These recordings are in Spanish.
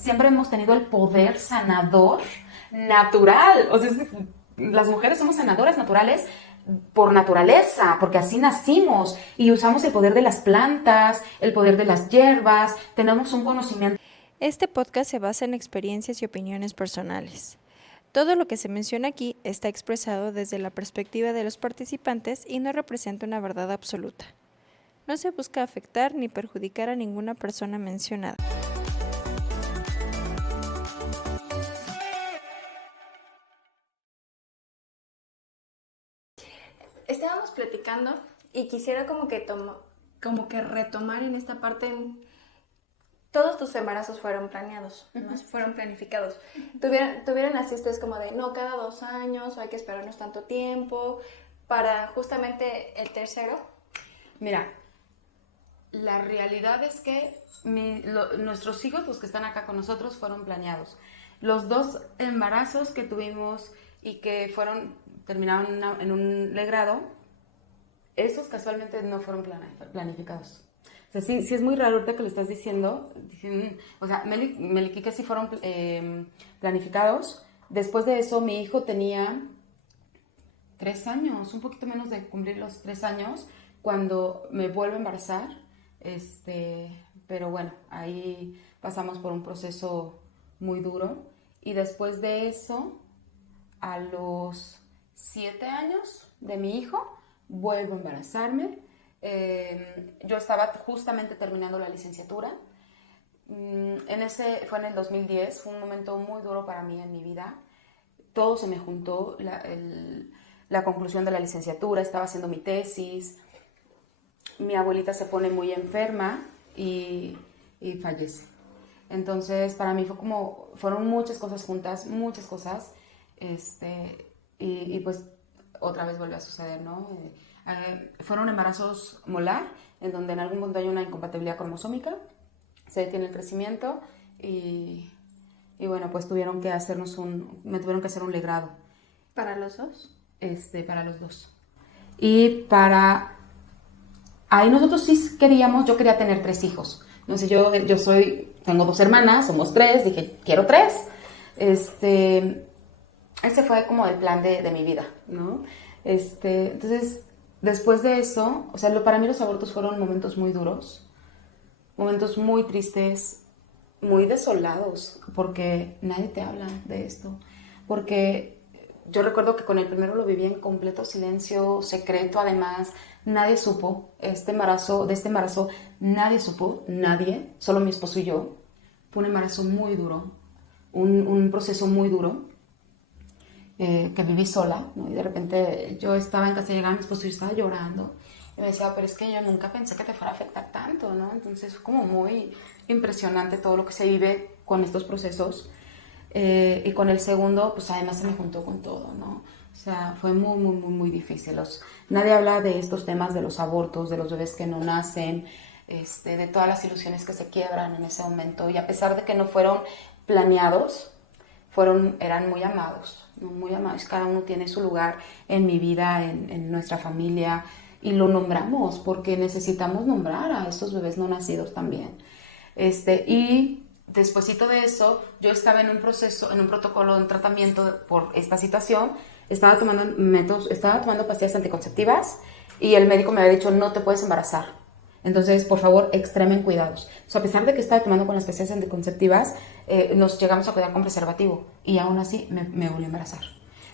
siempre hemos tenido el poder sanador natural. O sea, las mujeres somos sanadoras naturales por naturaleza, porque así nacimos y usamos el poder de las plantas, el poder de las hierbas, tenemos un conocimiento. Este podcast se basa en experiencias y opiniones personales. Todo lo que se menciona aquí está expresado desde la perspectiva de los participantes y no representa una verdad absoluta. No se busca afectar ni perjudicar a ninguna persona mencionada. Estábamos platicando y quisiera como que retomar en esta parte. Todos tus embarazos fueron planeados, ¿no? Fueron planificados. Tuvieran así esto es como de, no, cada 2 años, o hay que esperarnos tanto tiempo para justamente el tercero. Mira, la realidad es que nuestros hijos, los que están acá con nosotros, fueron planeados. Los 2 embarazos que tuvimos y que terminaron en un legrado, esos casualmente no fueron planificados. O sea, sí es muy raro ahorita que lo estás diciendo. O sea, Meli y Kike sí fueron planificados. Después de eso, mi hijo tenía 3 años, un poquito menos de cumplir los 3 años, cuando me vuelvo a embarazar. Pero bueno, ahí pasamos por un proceso muy duro. Y después de eso, a los 7 años de mi hijo, vuelvo a embarazarme. Yo estaba justamente terminando la licenciatura. Fue en el 2010, fue un momento muy duro para mí en mi vida. Todo se me juntó, la conclusión de la licenciatura, estaba haciendo mi tesis, mi abuelita se pone muy enferma y fallece. Entonces para mí fueron muchas cosas juntas, muchas cosas, y pues otra vez vuelve a suceder, ¿no? Fueron embarazos molar, en donde en algún punto hay una incompatibilidad cromosómica, se detiene el crecimiento y bueno, pues me tuvieron que hacer un legrado. ¿Para los 2? Para los 2. Y ahí nosotros sí yo quería tener 3 hijos. No sé, tengo 2 hermanas, somos 3, dije, quiero 3. Ese fue como el plan de mi vida, ¿no? Entonces, después de eso, o sea, para mí los abortos fueron momentos muy duros, momentos muy tristes, muy desolados, porque nadie te habla de esto. Porque yo recuerdo que con el primero lo viví en completo silencio, secreto, además, nadie supo de este embarazo, nadie supo, nadie, solo mi esposo y yo. Fue un embarazo muy duro, un proceso muy duro. Que viví sola, ¿no? Y de repente yo estaba en casa, llegaba mi esposo y yo estaba llorando y me decía, pero es que yo nunca pensé que te fuera a afectar tanto, ¿no? Entonces fue como muy impresionante todo lo que se vive con estos procesos. Y con el segundo, pues además se me juntó con todo, ¿no? O sea, fue muy, muy, muy, muy difícil. Nadie habla de estos temas de los abortos, de los bebés que no nacen, de todas las ilusiones que se quiebran en ese momento. Y a pesar de que no fueron planeados, eran muy amados, ¿no? Muy amados. Cada uno tiene su lugar en mi vida, en nuestra familia, y lo nombramos porque necesitamos nombrar a esos bebés no nacidos también. Y despuesito de eso, yo estaba en un protocolo, en tratamiento por esta situación. Estaba tomando pastillas anticonceptivas y el médico me había dicho, no te puedes embarazar. Entonces, por favor, extremen cuidados. O sea, a pesar de que estaba tomando con las pastillas anticonceptivas, nos llegamos a cuidar con preservativo y aún así me volví a embarazar.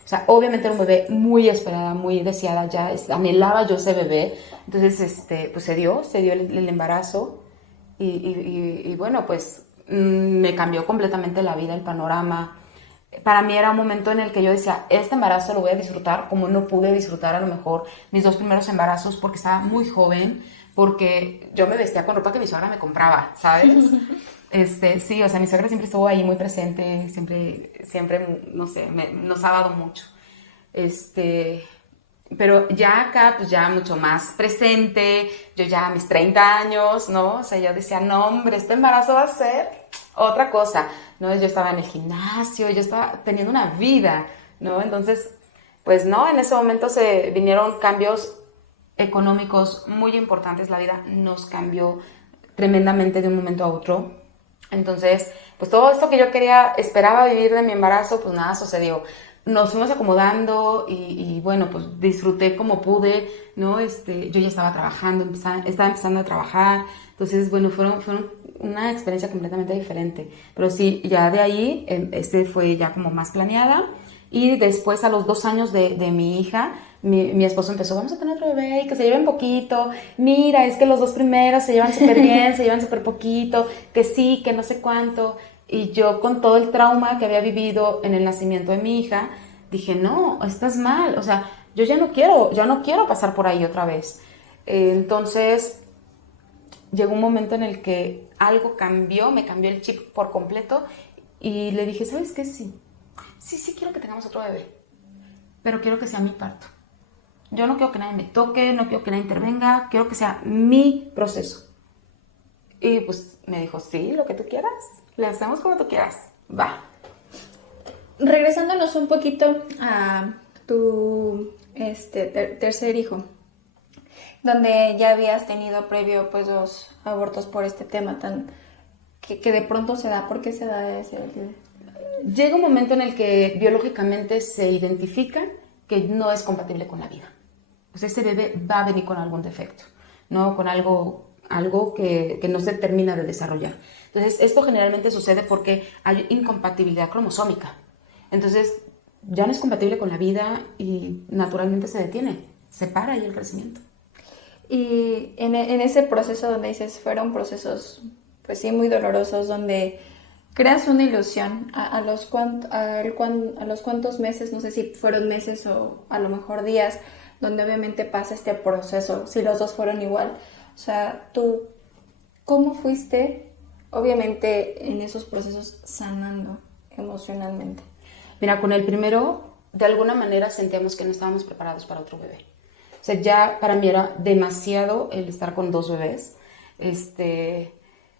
O sea, obviamente era un bebé muy esperada, muy deseada, ya anhelaba yo ese bebé. Entonces, pues se dio el embarazo y bueno, pues me cambió completamente la vida, el panorama. Para mí era un momento en el que yo decía, este embarazo lo voy a disfrutar como no pude disfrutar a lo mejor mis 2 primeros embarazos porque estaba muy joven, porque yo me vestía con ropa que mi suegra me compraba, ¿sabes? Sí, o sea, mi suegra siempre estuvo ahí muy presente, siempre, no sé, nos ha dado mucho. Pero ya acá, pues ya mucho más presente, yo ya a mis 30 años, ¿no? O sea, yo decía, no, hombre, este embarazo va a ser otra cosa, ¿no? Yo estaba en el gimnasio, yo estaba teniendo una vida, ¿no? Entonces, pues no, en ese momento se vinieron cambios económicos muy importantes, la vida nos cambió tremendamente de un momento a otro. Entonces, pues todo esto que yo esperaba vivir de mi embarazo, pues nada sucedió. Nos fuimos acomodando y bueno, pues disfruté como pude, ¿no? Yo ya estaba trabajando, estaba empezando a trabajar, entonces, bueno, fueron una experiencia completamente diferente. Pero sí, ya de ahí, fue ya como más planeada. Y después, a los 2 años de mi hija, mi esposo empezó, vamos a tener otro bebé y que se lleven poquito. Mira, es que los 2 primeros se llevan súper bien, se llevan súper poquito, que sí, que no sé cuánto. Y yo, con todo el trauma que había vivido en el nacimiento de mi hija, dije, no, estás mal. O sea, yo ya no quiero pasar por ahí otra vez. Entonces, llegó un momento en el que algo cambió, me cambió el chip por completo y le dije, ¿sabes qué? Sí quiero que tengamos otro bebé, pero quiero que sea mi parto. Yo no quiero que nadie me toque, no quiero que nadie intervenga, quiero que sea mi proceso. Y pues me dijo, sí, lo que tú quieras, le hacemos como tú quieras, va. Regresándonos un poquito a tu tercer hijo, donde ya habías tenido previo pues 2 abortos por este tema tan que de pronto se da. ¿Por qué se da ese? Llega un momento en el que biológicamente se identifica que no es compatible con la vida. Pues ese bebé va a venir con algún defecto, ¿no? Con algo que no se termina de desarrollar. Entonces, esto generalmente sucede porque hay incompatibilidad cromosómica. Entonces, ya no es compatible con la vida y naturalmente se detiene, se para ahí el crecimiento. Y en ese proceso donde dices, fueron procesos, pues sí, muy dolorosos, donde creas una ilusión a los cuantos meses, no sé si fueron meses o a lo mejor días, donde obviamente pasa este proceso, si los 2 fueron igual. O sea, tú, ¿cómo fuiste, obviamente, en esos procesos sanando emocionalmente? Mira, con el primero, de alguna manera sentíamos que no estábamos preparados para otro bebé. O sea, ya para mí era demasiado el estar con 2 bebés.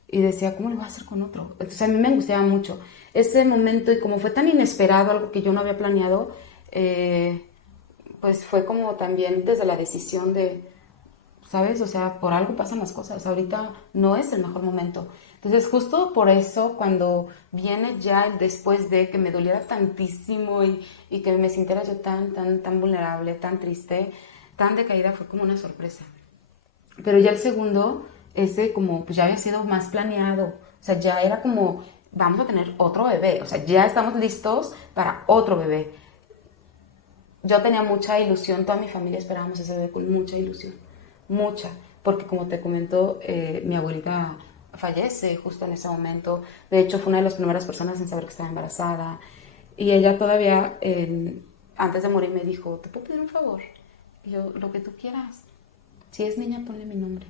Y decía, ¿cómo le voy a hacer con otro? Entonces a mí me angustiaba mucho ese momento, y como fue tan inesperado, algo que yo no había planeado, pues fue como también desde la decisión de, ¿sabes? O sea, por algo pasan las cosas, ahorita no es el mejor momento. Entonces justo por eso, cuando viene ya el después de que me doliera tantísimo y que me sintiera yo tan vulnerable, tan triste, tan decaída, fue como una sorpresa. Pero ya el segundo, como pues ya había sido más planeado, o sea, ya era como, vamos a tener otro bebé, o sea, ya estamos listos para otro bebé. Yo tenía mucha ilusión, toda mi familia esperábamos ese bebé con mucha ilusión, mucha, porque como te comento, mi abuelita fallece justo en ese momento. De hecho, fue una de las primeras personas en saber que estaba embarazada, y ella todavía, antes de morir, me dijo, ¿te puedo pedir un favor? Y yo, lo que tú quieras. Si es niña, ponle mi nombre.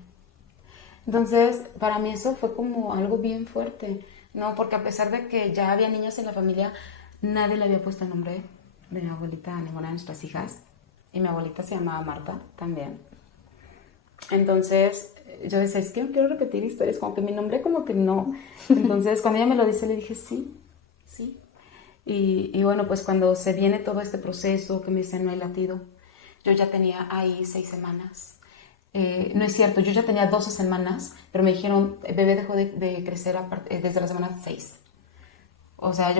Entonces, para mí eso fue como algo bien fuerte, ¿no? Porque a pesar de que ya había niñas en la familia, nadie le había puesto el nombre de mi abuelita a ninguna de nuestras hijas. Y mi abuelita se llamaba Marta también. Entonces, yo decía, es que no quiero repetir historias, como que mi nombre como que no. Entonces, cuando ella me lo dice, le dije, sí. Y bueno, pues cuando se viene todo este proceso, que me dicen no hay latido, yo ya tenía ahí 6 semanas. No es cierto, yo ya tenía 12 semanas, pero me dijeron, el bebé dejó de crecer desde la semana 6. O sea,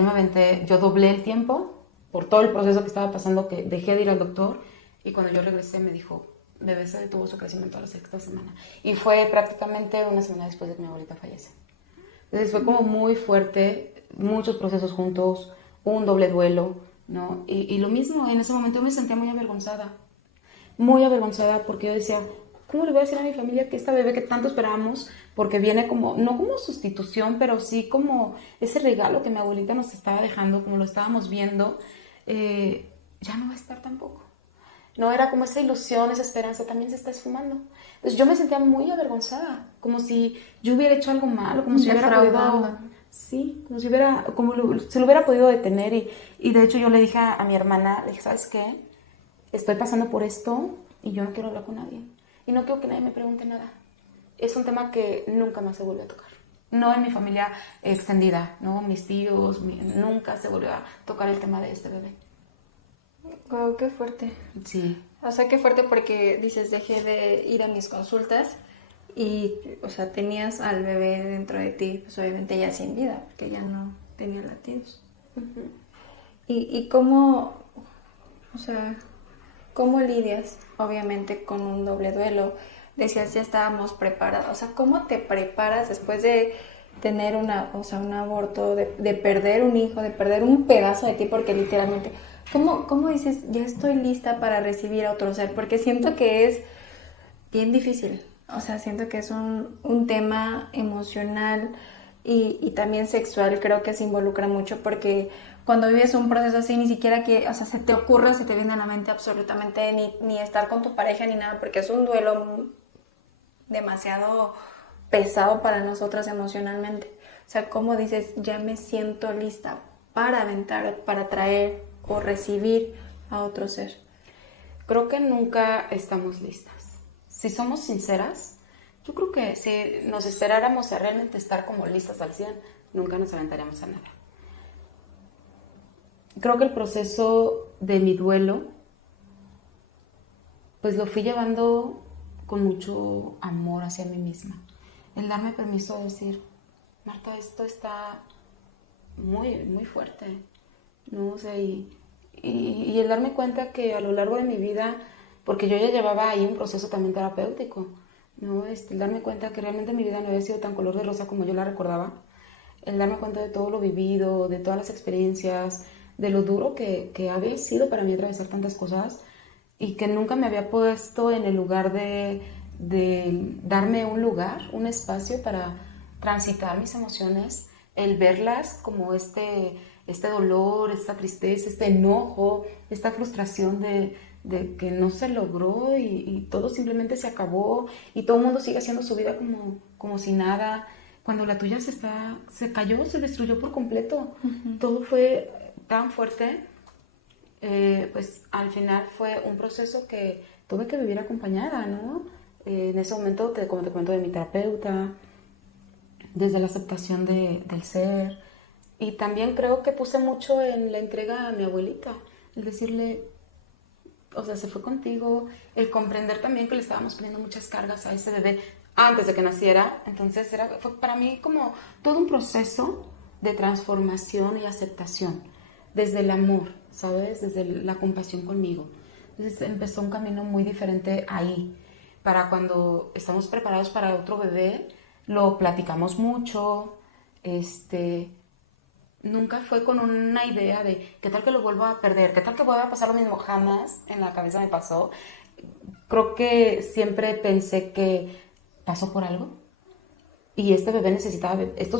yo doblé el tiempo por todo el proceso que estaba pasando, que dejé de ir al doctor, y cuando yo regresé me dijo, bebé se detuvo su crecimiento a la 6ª semana. Y fue prácticamente una semana después de que mi abuelita fallece. Entonces fue como muy fuerte, muchos procesos juntos, un doble duelo, ¿no? Y lo mismo, en ese momento me sentía muy avergonzada porque yo decía, ¿cómo le voy a decir a mi familia que esta bebé que tanto esperábamos, porque viene como, no como sustitución, pero sí como ese regalo que mi abuelita nos estaba dejando, como lo estábamos viendo, ya no va a estar tampoco? No era como esa ilusión, esa esperanza, también se está esfumando. Entonces yo me sentía muy avergonzada, como si yo hubiera hecho algo malo, como si hubiera podido... Sí, como si se lo hubiera podido detener. Y de hecho yo le dije a mi hermana, le dije, ¿sabes qué? Estoy pasando por esto y yo no quiero hablar con nadie. Y no quiero que nadie me pregunte nada. Es un tema que nunca más se volvió a tocar. No en mi familia extendida, ¿no? Mis tíos, nunca se volvió a tocar el tema de este bebé. Wow, qué fuerte. Sí. O sea, qué fuerte, porque dices, dejé de ir a mis consultas y, o sea, tenías al bebé dentro de ti, pues obviamente ya sin vida, porque ya no tenía latidos. Uh-huh. Y cómo, o sea, ¿cómo lidias, obviamente, con un doble duelo? Decías, ya estábamos preparados. O sea, ¿cómo te preparas después de tener un aborto, de perder un hijo, de perder un pedazo de ti? Porque literalmente, ¿cómo dices, ya estoy lista para recibir a otro ser? Porque siento que es bien difícil. O sea, siento que es un tema emocional y también sexual. Creo que se involucra mucho porque cuando vives un proceso así, ni siquiera se te ocurre, se te viene a la mente absolutamente ni estar con tu pareja ni nada, porque es un duelo demasiado pesado para nosotras emocionalmente. O sea, ¿cómo dices, ya me siento lista para aventar, para traer o recibir a otro ser? Creo que nunca estamos listas. Si somos sinceras, yo creo que si nos esperáramos a realmente estar como listas al 100, nunca nos aventaríamos a nada. Creo que el proceso de mi duelo, pues lo fui llevando con mucho amor hacia mí misma. El darme permiso de decir, Marta, esto está muy, muy fuerte, ¿no? O sea, y el darme cuenta que a lo largo de mi vida, porque yo ya llevaba ahí un proceso también terapéutico, ¿no? El darme cuenta que realmente mi vida no había sido tan color de rosa como yo la recordaba, el darme cuenta de todo lo vivido, de todas las experiencias, de lo duro que había sido para mí atravesar tantas cosas y que nunca me había puesto en el lugar de darme un lugar, un espacio para transitar mis emociones, el verlas como este dolor, esta tristeza, este enojo, esta frustración de que no se logró y todo simplemente se acabó y todo el mundo sigue haciendo su vida como si nada, cuando la tuya se cayó, se destruyó por completo. Uh-huh. Todo fue tan fuerte, pues al final fue un proceso que tuve que vivir acompañada, ¿no? En ese momento, como te cuento, de mi terapeuta, desde la aceptación del ser, y también creo que puse mucho en la entrega a mi abuelita, el decirle, o sea, se fue contigo, el comprender también que le estábamos poniendo muchas cargas a ese bebé antes de que naciera. Entonces fue para mí como todo un proceso de transformación y aceptación, desde el amor, ¿sabes? Desde la compasión conmigo. Entonces empezó un camino muy diferente ahí. Para cuando estamos preparados para otro bebé, lo platicamos mucho, nunca fue con una idea de qué tal que lo vuelvo a perder, qué tal que vuelva a pasar lo mismo, jamás en la cabeza me pasó. Creo que siempre pensé que pasó por algo y estos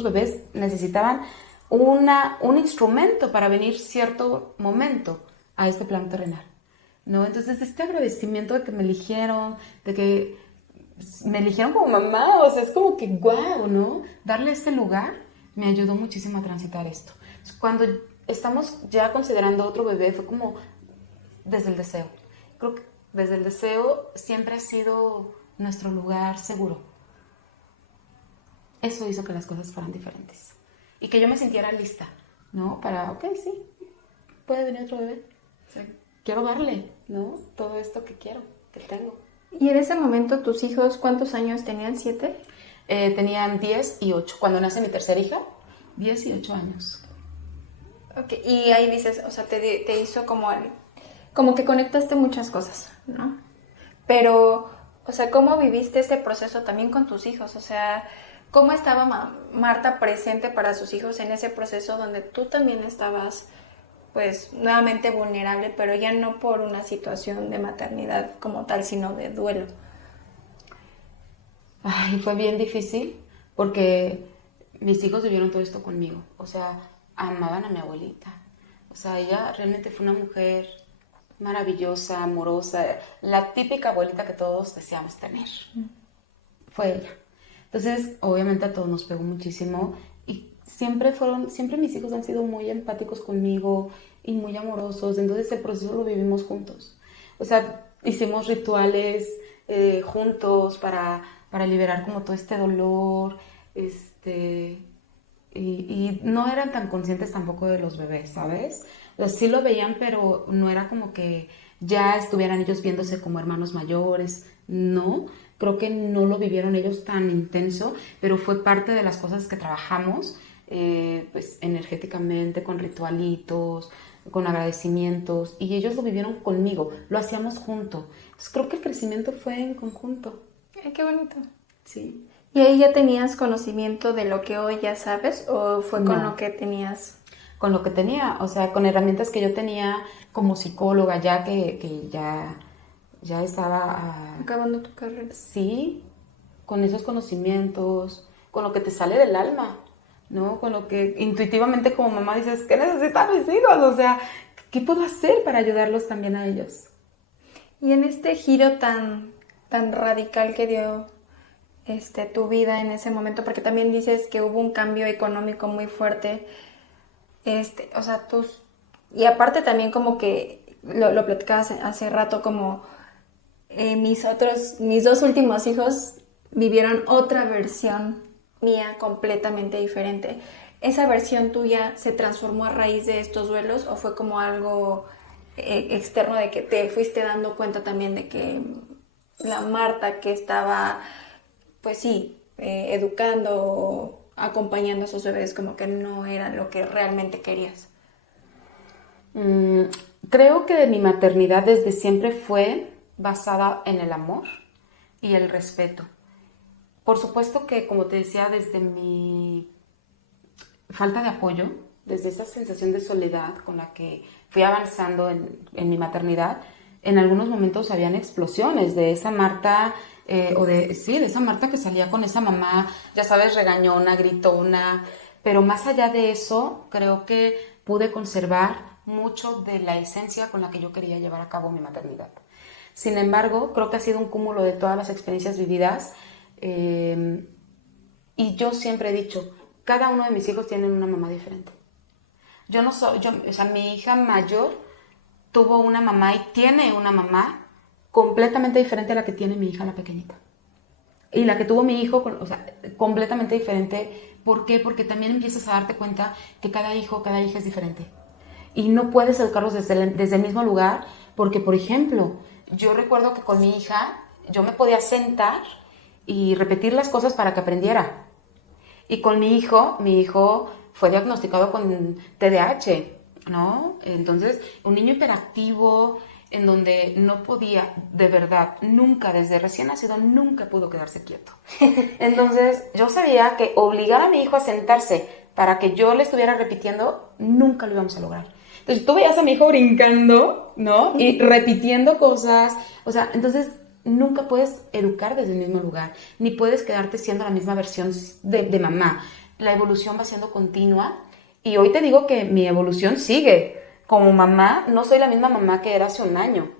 bebés necesitaban un instrumento para venir cierto momento a este plano terrenal, ¿no? Entonces este agradecimiento de que me eligieron, de que me eligieron como mamá, o sea, es como que guau, ¿no? Darle este lugar me ayudó muchísimo a transitar esto. Cuando estamos ya considerando otro bebé, fue como desde el deseo. Creo que desde el deseo siempre ha sido nuestro lugar seguro. Eso hizo que las cosas fueran diferentes. Y que yo me sintiera lista, ¿no? Para, ok, sí, puede venir otro bebé. O sea, quiero darle, ¿no? Todo esto que quiero, que tengo. ¿Y en ese momento tus hijos cuántos años tenían? ¿7? Tenían 10 y 8. Cuando nace mi tercera hija, 10 y 8 años. Ok, y ahí dices, o sea, te hizo como que conectaste muchas cosas, ¿no? Pero, o sea, ¿cómo viviste ese proceso también con tus hijos? O sea, ¿cómo estaba Marta presente para sus hijos en ese proceso donde tú también estabas, pues, nuevamente vulnerable, pero ya no por una situación de maternidad como tal, sino de duelo? Ay, fue bien difícil porque mis hijos vivieron todo esto conmigo. O sea, amaban a mi abuelita. O sea, ella realmente fue una mujer maravillosa, amorosa, la típica abuelita que todos deseamos tener. Fue ella. Entonces, obviamente a todos nos pegó muchísimo y siempre mis hijos han sido muy empáticos conmigo y muy amorosos. Entonces el proceso lo vivimos juntos. O sea, hicimos rituales juntos para liberar como todo este dolor, y no eran tan conscientes tampoco de los bebés, ¿sabes? O sea, sí lo veían, pero no era como que ya estuvieran ellos viéndose como hermanos mayores, no, creo que no lo vivieron ellos tan intenso, pero fue parte de las cosas que trabajamos, pues energéticamente, con ritualitos, con agradecimientos, y ellos lo vivieron conmigo, lo hacíamos juntos. Entonces creo que el crecimiento fue en conjunto. Ay, qué bonito. Sí. ¿Y ahí ya tenías conocimiento de lo que hoy ya sabes o fue con lo que tenías? Con lo que tenía, o sea, con herramientas que yo tenía como psicóloga ya que ya estaba... Acabando tu carrera. Sí, con esos conocimientos, con lo que te sale del alma, ¿no? Con lo que intuitivamente como mamá dices, ¿qué necesitan mis hijos? O sea, ¿qué puedo hacer para ayudarlos también a ellos? Y en este giro tan radical que dio tu vida en ese momento, porque también dices que hubo un cambio económico muy fuerte, o sea, y aparte también como que lo platicabas hace rato, como mis dos últimos hijos vivieron otra versión mía completamente diferente. ¿Esa versión tuya se transformó a raíz de estos duelos o fue como algo externo de que te fuiste dando cuenta también de que la Marta que estaba, pues sí, educando, acompañando a sus bebés, como que no era lo que realmente querías? Creo que de mi maternidad desde siempre fue basada en el amor y el respeto. Por supuesto que, como te decía, desde mi falta de apoyo, desde esa sensación de soledad con la que fui avanzando en mi maternidad, en algunos momentos habían explosiones de esa Marta, de esa Marta que salía con esa mamá, ya sabes, regañona, gritona, pero más allá de eso, creo que pude conservar mucho de la esencia con la que yo quería llevar a cabo mi maternidad. Sin embargo, creo que ha sido un cúmulo de todas las experiencias vividas, y yo siempre he dicho, cada uno de mis hijos tiene una mamá diferente. Mi hija mayor tuvo una mamá y tiene una mamá completamente diferente a la que tiene mi hija la pequeñita. Y la que tuvo mi hijo, completamente diferente. ¿Por qué? Porque también empiezas a darte cuenta que cada hijo, cada hija es diferente. Y no puedes educarlos desde el mismo lugar, porque, por ejemplo, yo recuerdo que con mi hija yo me podía sentar y repetir las cosas para que aprendiera. Y con mi hijo fue diagnosticado con TDAH, ¿no? Entonces, un niño hiperactivo en donde no podía, de verdad, nunca, desde recién nacido, nunca pudo quedarse quieto. Entonces, yo sabía que obligar a mi hijo a sentarse para que yo le estuviera repitiendo, nunca lo íbamos a lograr. Entonces, tú veías a mi hijo brincando, ¿no? Y repitiendo cosas, entonces nunca puedes educar desde el mismo lugar, ni puedes quedarte siendo la misma versión de mamá. La evolución va siendo continua y hoy te digo que mi evolución sigue. Como mamá, no soy la misma mamá que era hace un año,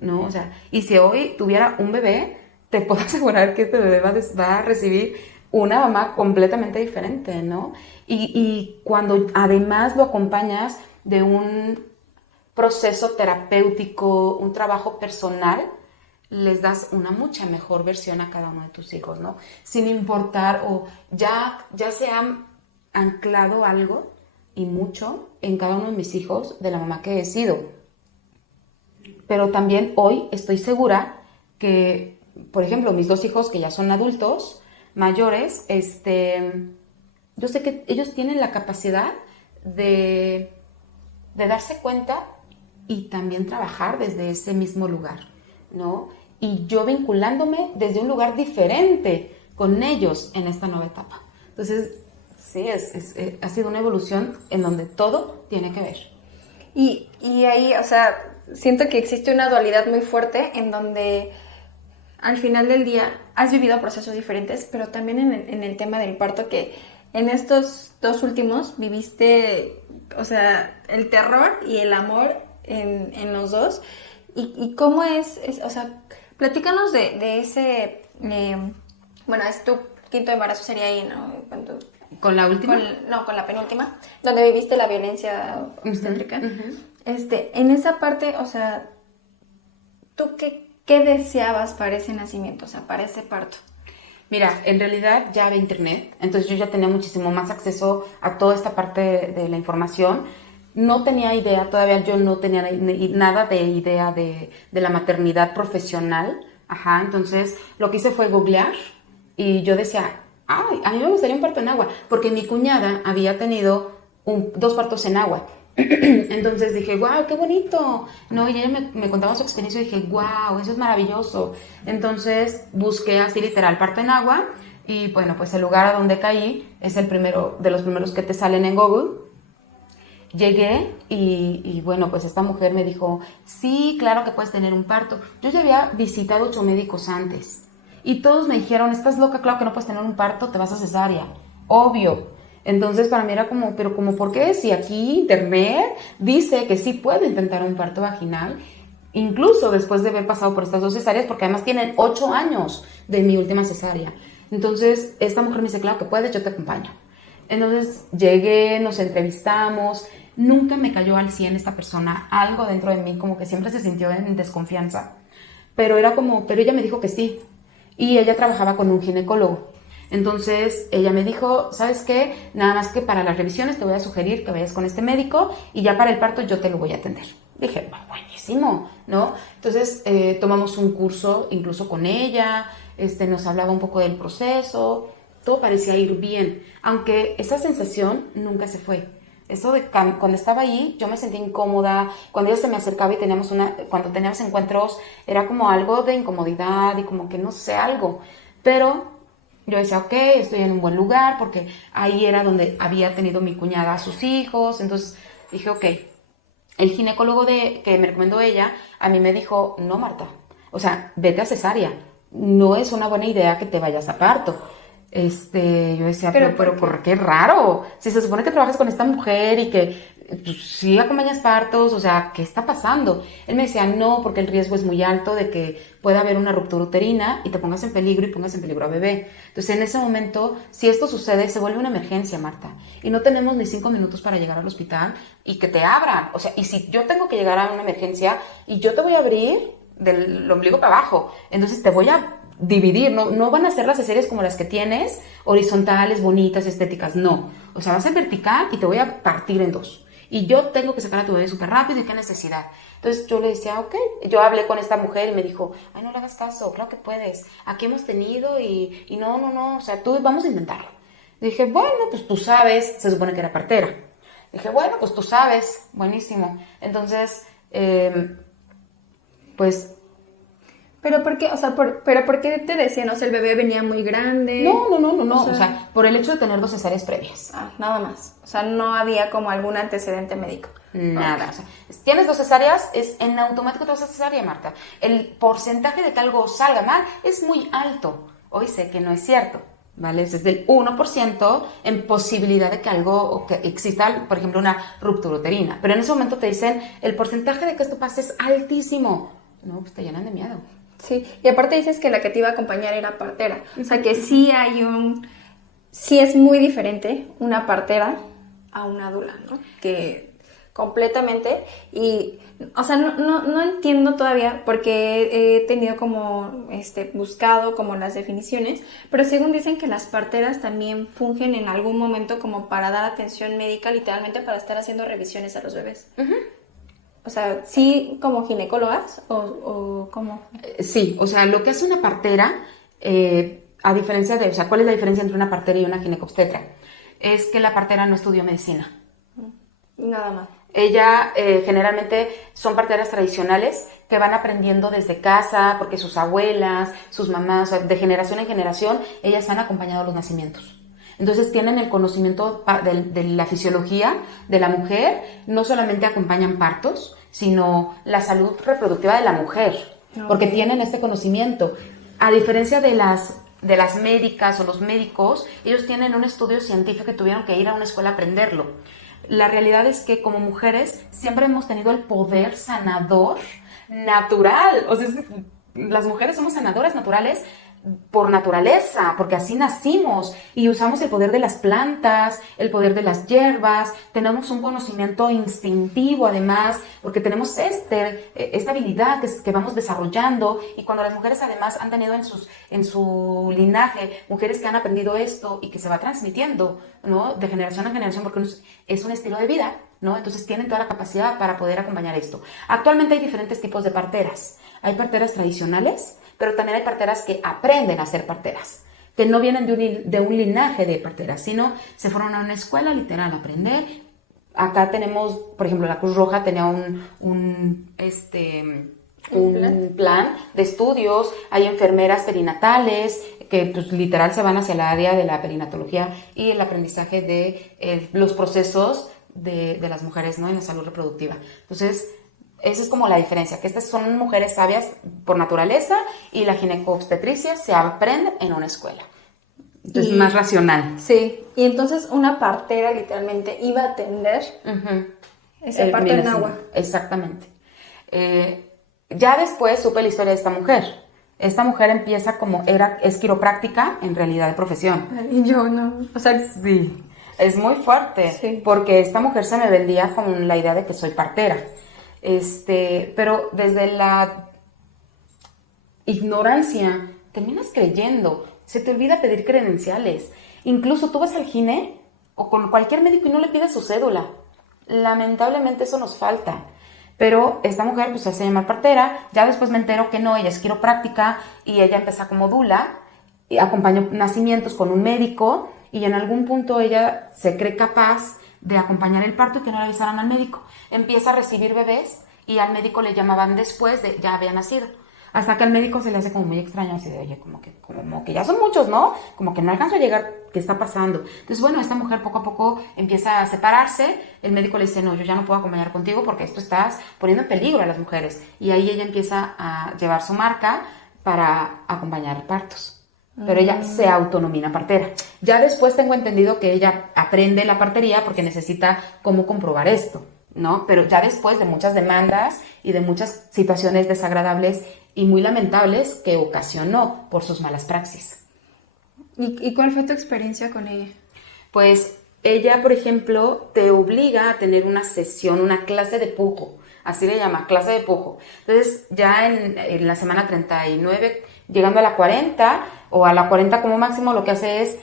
¿no? Y si hoy tuviera un bebé, te puedo asegurar que este bebé va a recibir una mamá completamente diferente, ¿no? Y cuando además lo acompañas de un proceso terapéutico, un trabajo personal, les das una mucha mejor versión a cada uno de tus hijos, ¿no? Sin importar, o ya se han anclado algo y mucho en cada uno de mis hijos de la mamá que he sido. Pero también hoy estoy segura que, por ejemplo, mis dos hijos que ya son adultos, mayores, yo sé que ellos tienen la capacidad de darse cuenta y también trabajar desde ese mismo lugar, ¿no? Y yo vinculándome desde un lugar diferente con ellos en esta nueva etapa. Entonces, sí, ha sido una evolución en donde todo tiene que ver. Y ahí, siento que existe una dualidad muy fuerte en donde al final del día has vivido procesos diferentes, pero también en el tema del parto, que en estos dos últimos viviste, el terror y el amor en los dos. ¿Y cómo es platícanos de ese, es tu quinto embarazo, sería ahí, ¿no? ¿Con la última? Con la penúltima, donde viviste la violencia obstétrica. Uh-huh. En esa parte, ¿tú qué deseabas para ese nacimiento, para ese parto? Mira, en realidad ya había internet, entonces yo ya tenía muchísimo más acceso a toda esta parte de la información. No tenía idea, todavía yo no tenía nada de idea de la maternidad profesional Ajá, entonces lo que hice fue googlear y yo decía, ay, a mí me gustaría un parto en agua, porque mi cuñada había tenido 2 partos en agua. Entonces dije, wow, qué bonito, ¿no? Y ella me contaba su experiencia y dije, wow, eso es maravilloso. Entonces busqué así literal parto en agua y bueno, pues el lugar a donde caí es el primero de los primeros que te salen en Google. Llegué y bueno, pues esta mujer me dijo, sí, claro que puedes tener un parto. Yo ya había visitado 8 médicos antes y todos me dijeron, estás loca, claro que no puedes tener un parto, te vas a cesárea, obvio. Entonces para mí era como, pero como, ¿por qué? Si aquí internet dice que sí puedo intentar un parto vaginal, incluso después de haber pasado por estas 2 cesáreas, porque además tienen 8 años de mi última cesárea. Entonces esta mujer me dice, claro que puedes, yo te acompaño. Entonces llegué, nos entrevistamos, nunca me cayó al 100 esta persona, algo dentro de mí como que siempre se sintió en desconfianza, pero era como, pero ella me dijo que sí, y ella trabajaba con un ginecólogo. Entonces ella me dijo, ¿sabes qué? Nada más que para las revisiones te voy a sugerir que vayas con este médico y ya para el parto yo te lo voy a atender. Dije, buenísimo, ¿no? Entonces tomamos un curso incluso con ella, nos hablaba un poco del proceso, todo parecía ir bien, aunque esa sensación nunca se fue. Eso de cuando estaba ahí, yo me sentía incómoda, cuando ella se me acercaba y cuando teníamos encuentros, era como algo de incomodidad y como que no sé, algo, pero yo decía, ok, estoy en un buen lugar, porque ahí era donde había tenido mi cuñada a sus hijos. Entonces dije, ok. El ginecólogo que me recomendó ella, a mí me dijo, no, Marta, o sea, vete a cesárea. No es una buena idea que te vayas a parto. Yo decía, pero ¿por qué raro? Si se supone que trabajas con esta mujer y que pues, sí acompañas partos, o sea, ¿qué está pasando? Él me decía, no, porque el riesgo es muy alto de que pueda haber una ruptura uterina y te pongas en peligro y pongas en peligro a bebé. Entonces, en ese momento, si esto sucede, se vuelve una emergencia, Marta. Y no tenemos ni 5 minutos para llegar al hospital y que te abran. O sea, y si yo tengo que llegar a una emergencia y yo te voy a abrir del ombligo para abajo, entonces te voy a dividir, no van a ser las cesáreas como las que tienes, horizontales, bonitas, estéticas, no. O sea, va a ser vertical y te voy a partir en 2. Y yo tengo que sacar a tu bebé súper rápido y qué necesidad. Entonces yo le decía, ok. Yo hablé con esta mujer y me dijo, ay, no le hagas caso, claro que puedes. Aquí hemos tenido y no, o sea, tú vamos a intentarlo. Y dije, bueno, pues tú sabes, se supone que era partera. Dije, bueno, pues tú sabes, buenísimo. Entonces, pues... ¿Pero por qué? O sea, ¿pero por qué te decían? O sea, el bebé venía muy grande. No. O sea, por el hecho de tener 2 cesáreas previas. Ah, nada más. O sea, no había como algún antecedente médico. Nada. O sea, tienes 2 cesáreas, es en automático te vas a cesárea, Marta. El porcentaje de que algo salga mal es muy alto. Hoy sé que no es cierto, ¿vale? Es del 1% en posibilidad de que algo, o que exista, por ejemplo, una ruptura uterina. Pero en ese momento te dicen, el porcentaje de que esto pase es altísimo. No, pues te llenan de miedo. Sí, y aparte dices que la que te iba a acompañar era partera. O sea, que sí sí es muy diferente una partera a una dula, ¿no? Que completamente, y, o sea, no entiendo todavía porque he tenido como, buscado como las definiciones, pero según dicen que las parteras también fungen en algún momento como para dar atención médica, literalmente para estar haciendo revisiones a los bebés. Uh-huh. O sea, ¿sí como ginecólogas o cómo? Sí, o sea, lo que hace una partera, a diferencia de, o sea, ¿cuál es la diferencia entre una partera y una ginecobstetra? Es que la partera no estudió medicina. Nada más. Ella generalmente son parteras tradicionales que van aprendiendo desde casa, porque sus abuelas, sus mamás, o sea, de generación en generación, ellas han acompañado los nacimientos. Entonces tienen el conocimiento de la fisiología de la mujer, no solamente acompañan partos, sino la salud reproductiva de la mujer, porque tienen este conocimiento. A diferencia de las médicas o los médicos, ellos tienen un estudio científico y tuvieron que ir a una escuela a aprenderlo. La realidad es que como mujeres siempre hemos tenido el poder sanador natural. O sea, las mujeres somos sanadoras naturales por naturaleza, porque así nacimos y usamos el poder de las plantas, el poder de las hierbas, tenemos un conocimiento instintivo además, porque tenemos esta habilidad que vamos desarrollando, y cuando las mujeres además han tenido en su linaje mujeres que han aprendido esto y que se va transmitiendo, ¿no? De generación en generación, porque es un estilo de vida, ¿no? Entonces tienen toda la capacidad para poder acompañar esto. Actualmente hay diferentes tipos de parteras. Hay parteras tradicionales pero también hay parteras que aprenden a ser parteras, que no vienen de un linaje de parteras, sino se fueron a una escuela literal a aprender. Acá tenemos, por ejemplo, la Cruz Roja tenía un plan de estudios, hay enfermeras perinatales que pues literal se van hacia el área de la perinatología y el aprendizaje de los procesos de las mujeres, ¿no? En la salud reproductiva. Entonces, esa es como la diferencia, que estas son mujeres sabias por naturaleza y la ginecobstetricia se aprende en una escuela. Entonces, más racional. Sí, y entonces una partera literalmente iba a atender esa parte en agua. Exactamente. Ya después supe la historia de esta mujer. Esta mujer empieza es quiropráctica en realidad de profesión. Y yo no, o sea, sí, es muy fuerte, sí. Porque esta mujer se me vendía con la idea de que soy partera. Pero desde la ignorancia terminas creyendo, se te olvida pedir credenciales. Incluso tú vas al gine o con cualquier médico y no le pides su cédula. Lamentablemente eso nos falta. Pero esta mujer pues se hace llamar partera, ya después me entero que no, ella es quiropráctica y ella empieza como dula, y acompañó nacimientos con un médico y en algún punto ella se cree capaz de acompañar el parto y que no le avisaran al médico. Empieza a recibir bebés y al médico le llamaban después de ya había nacido. Hasta que al médico se le hace como muy extraño, así de, oye, como que ya son muchos, ¿no? Como que no alcanzo a llegar, ¿qué está pasando? Entonces, bueno, esta mujer poco a poco empieza a separarse, el médico le dice, no, yo ya no puedo acompañar contigo porque esto estás poniendo en peligro a las mujeres. Y ahí ella empieza a llevar su marca para acompañar partos. Pero ella se autonomina partera. Ya después tengo entendido que ella aprende la partería porque necesita cómo comprobar esto, ¿no? Pero ya después de muchas demandas y de muchas situaciones desagradables y muy lamentables que ocasionó por sus malas praxis. ¿Y cuál fue tu experiencia con ella? Pues ella, por ejemplo, te obliga a tener una sesión, una clase de pujo, así le llama, clase de pujo. Entonces ya en la semana 39, llegando a la 40 o a la 40 como máximo, lo que hace es,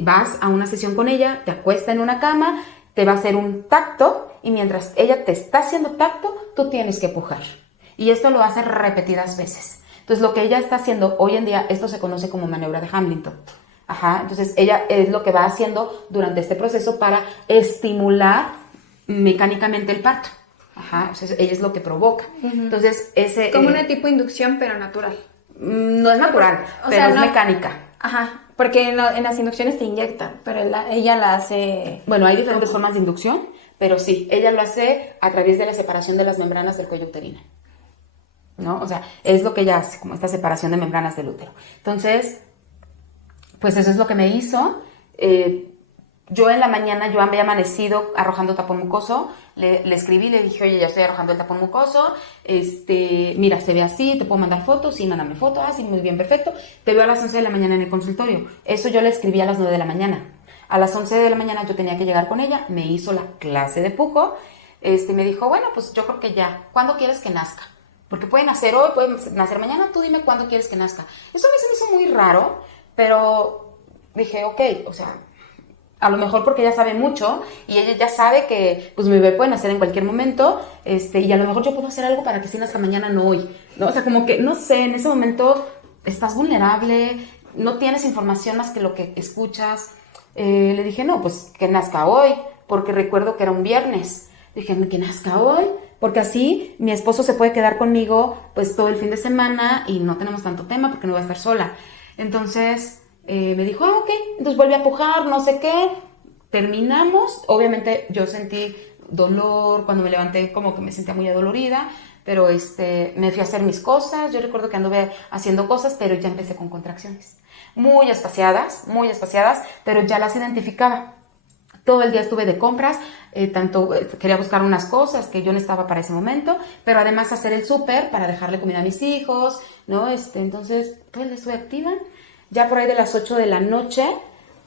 vas a una sesión con ella, te acuesta en una cama, te va a hacer un tacto y mientras ella te está haciendo tacto, tú tienes que pujar. Y esto lo hace repetidas veces. Entonces, lo que ella está haciendo hoy en día, esto se conoce como maniobra de Hamilton. Entonces, ella es lo que va haciendo durante este proceso para estimular mecánicamente el parto. Entonces, ella es lo que provoca. Entonces, ese... Como una tipo de inducción, pero natural. No es natural, pero es mecánica. Porque en las inducciones te inyectan, pero ella la hace... Bueno, hay diferentes formas de inducción, pero sí, ella lo hace a través de la separación de las membranas del cuello uterino, ¿no? O sea, es lo que ella hace, como esta separación de membranas del útero. Entonces, pues eso es lo que me hizo. Yo en la mañana, yo había amanecido arrojando tapón mucoso, le escribí, le dije, oye, ya estoy arrojando el tapón mucoso, mira, se ve así, te puedo mandar fotos, sí, mándame fotos, sí, muy bien, perfecto, te veo a las 11 de la mañana en el consultorio. Eso yo le escribí a las 9 de la mañana. A las 11 de la mañana yo tenía que llegar con ella, me hizo la clase de pujo, me dijo, bueno, pues yo creo que ya, ¿cuándo quieres que nazca? Porque puede nacer hoy, puede nacer mañana, tú dime cuándo quieres que nazca. Eso a mí se me hizo muy raro, pero dije, ok, o sea, a lo mejor porque ella sabe mucho y ella ya sabe que pues mi bebé puede nacer en cualquier momento, y a lo mejor yo puedo hacer algo para que sí nazca mañana, no hoy, ¿no? O sea, como que, no sé, en ese momento estás vulnerable, no tienes información más que lo que escuchas. Le dije, no, pues que nazca hoy, porque recuerdo que era un viernes. Dije, que nazca hoy, porque así mi esposo se puede quedar conmigo pues todo el fin de semana y no tenemos tanto tema porque no voy a estar sola. Entonces me dijo, ok, entonces vuelve a pujar, no sé qué. Terminamos, obviamente yo sentí dolor, cuando me levanté como que me sentía muy adolorida, pero me fui a hacer mis cosas. Yo recuerdo que anduve haciendo cosas, pero ya empecé con contracciones muy espaciadas, pero ya las identificaba. Todo el día estuve de compras, quería buscar unas cosas que yo no estaba para ese momento, pero además hacer el súper para dejarle comida a mis hijos, ¿no? Entonces, todo el día estuve activa. Ya por ahí de las 8 de la noche,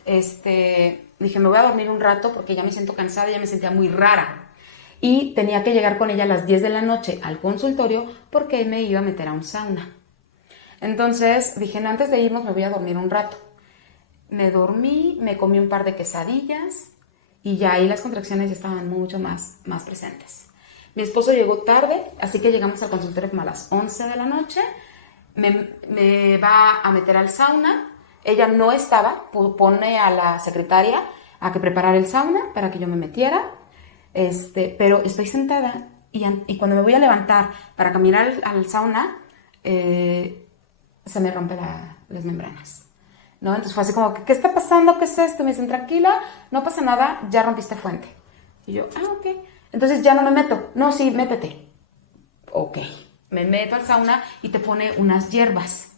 dije, me voy a dormir un rato porque ya me siento cansada, ya me sentía muy rara. Y tenía que llegar con ella a las 10 de la noche al consultorio porque me iba a meter a un sauna. Entonces dije, no, antes de irnos me voy a dormir un rato. Me dormí, me comí un par de quesadillas y ya ahí las contracciones ya estaban mucho más presentes. Mi esposo llegó tarde, así que llegamos al consultorio como a las 11 de la noche me va a meter al sauna. Ella no estaba, pone a la secretaria a que preparara el sauna para que yo me metiera, pero estoy sentada y cuando me voy a levantar para caminar al sauna, se me rompen las membranas, ¿no? Entonces fue así como, ¿qué está pasando? ¿Qué es esto? Me dicen, tranquila, no pasa nada, ya rompiste fuente. Y yo, ok. Entonces ya no me meto. No, sí, métete. Ok. Me meto al sauna y te pone unas hierbas.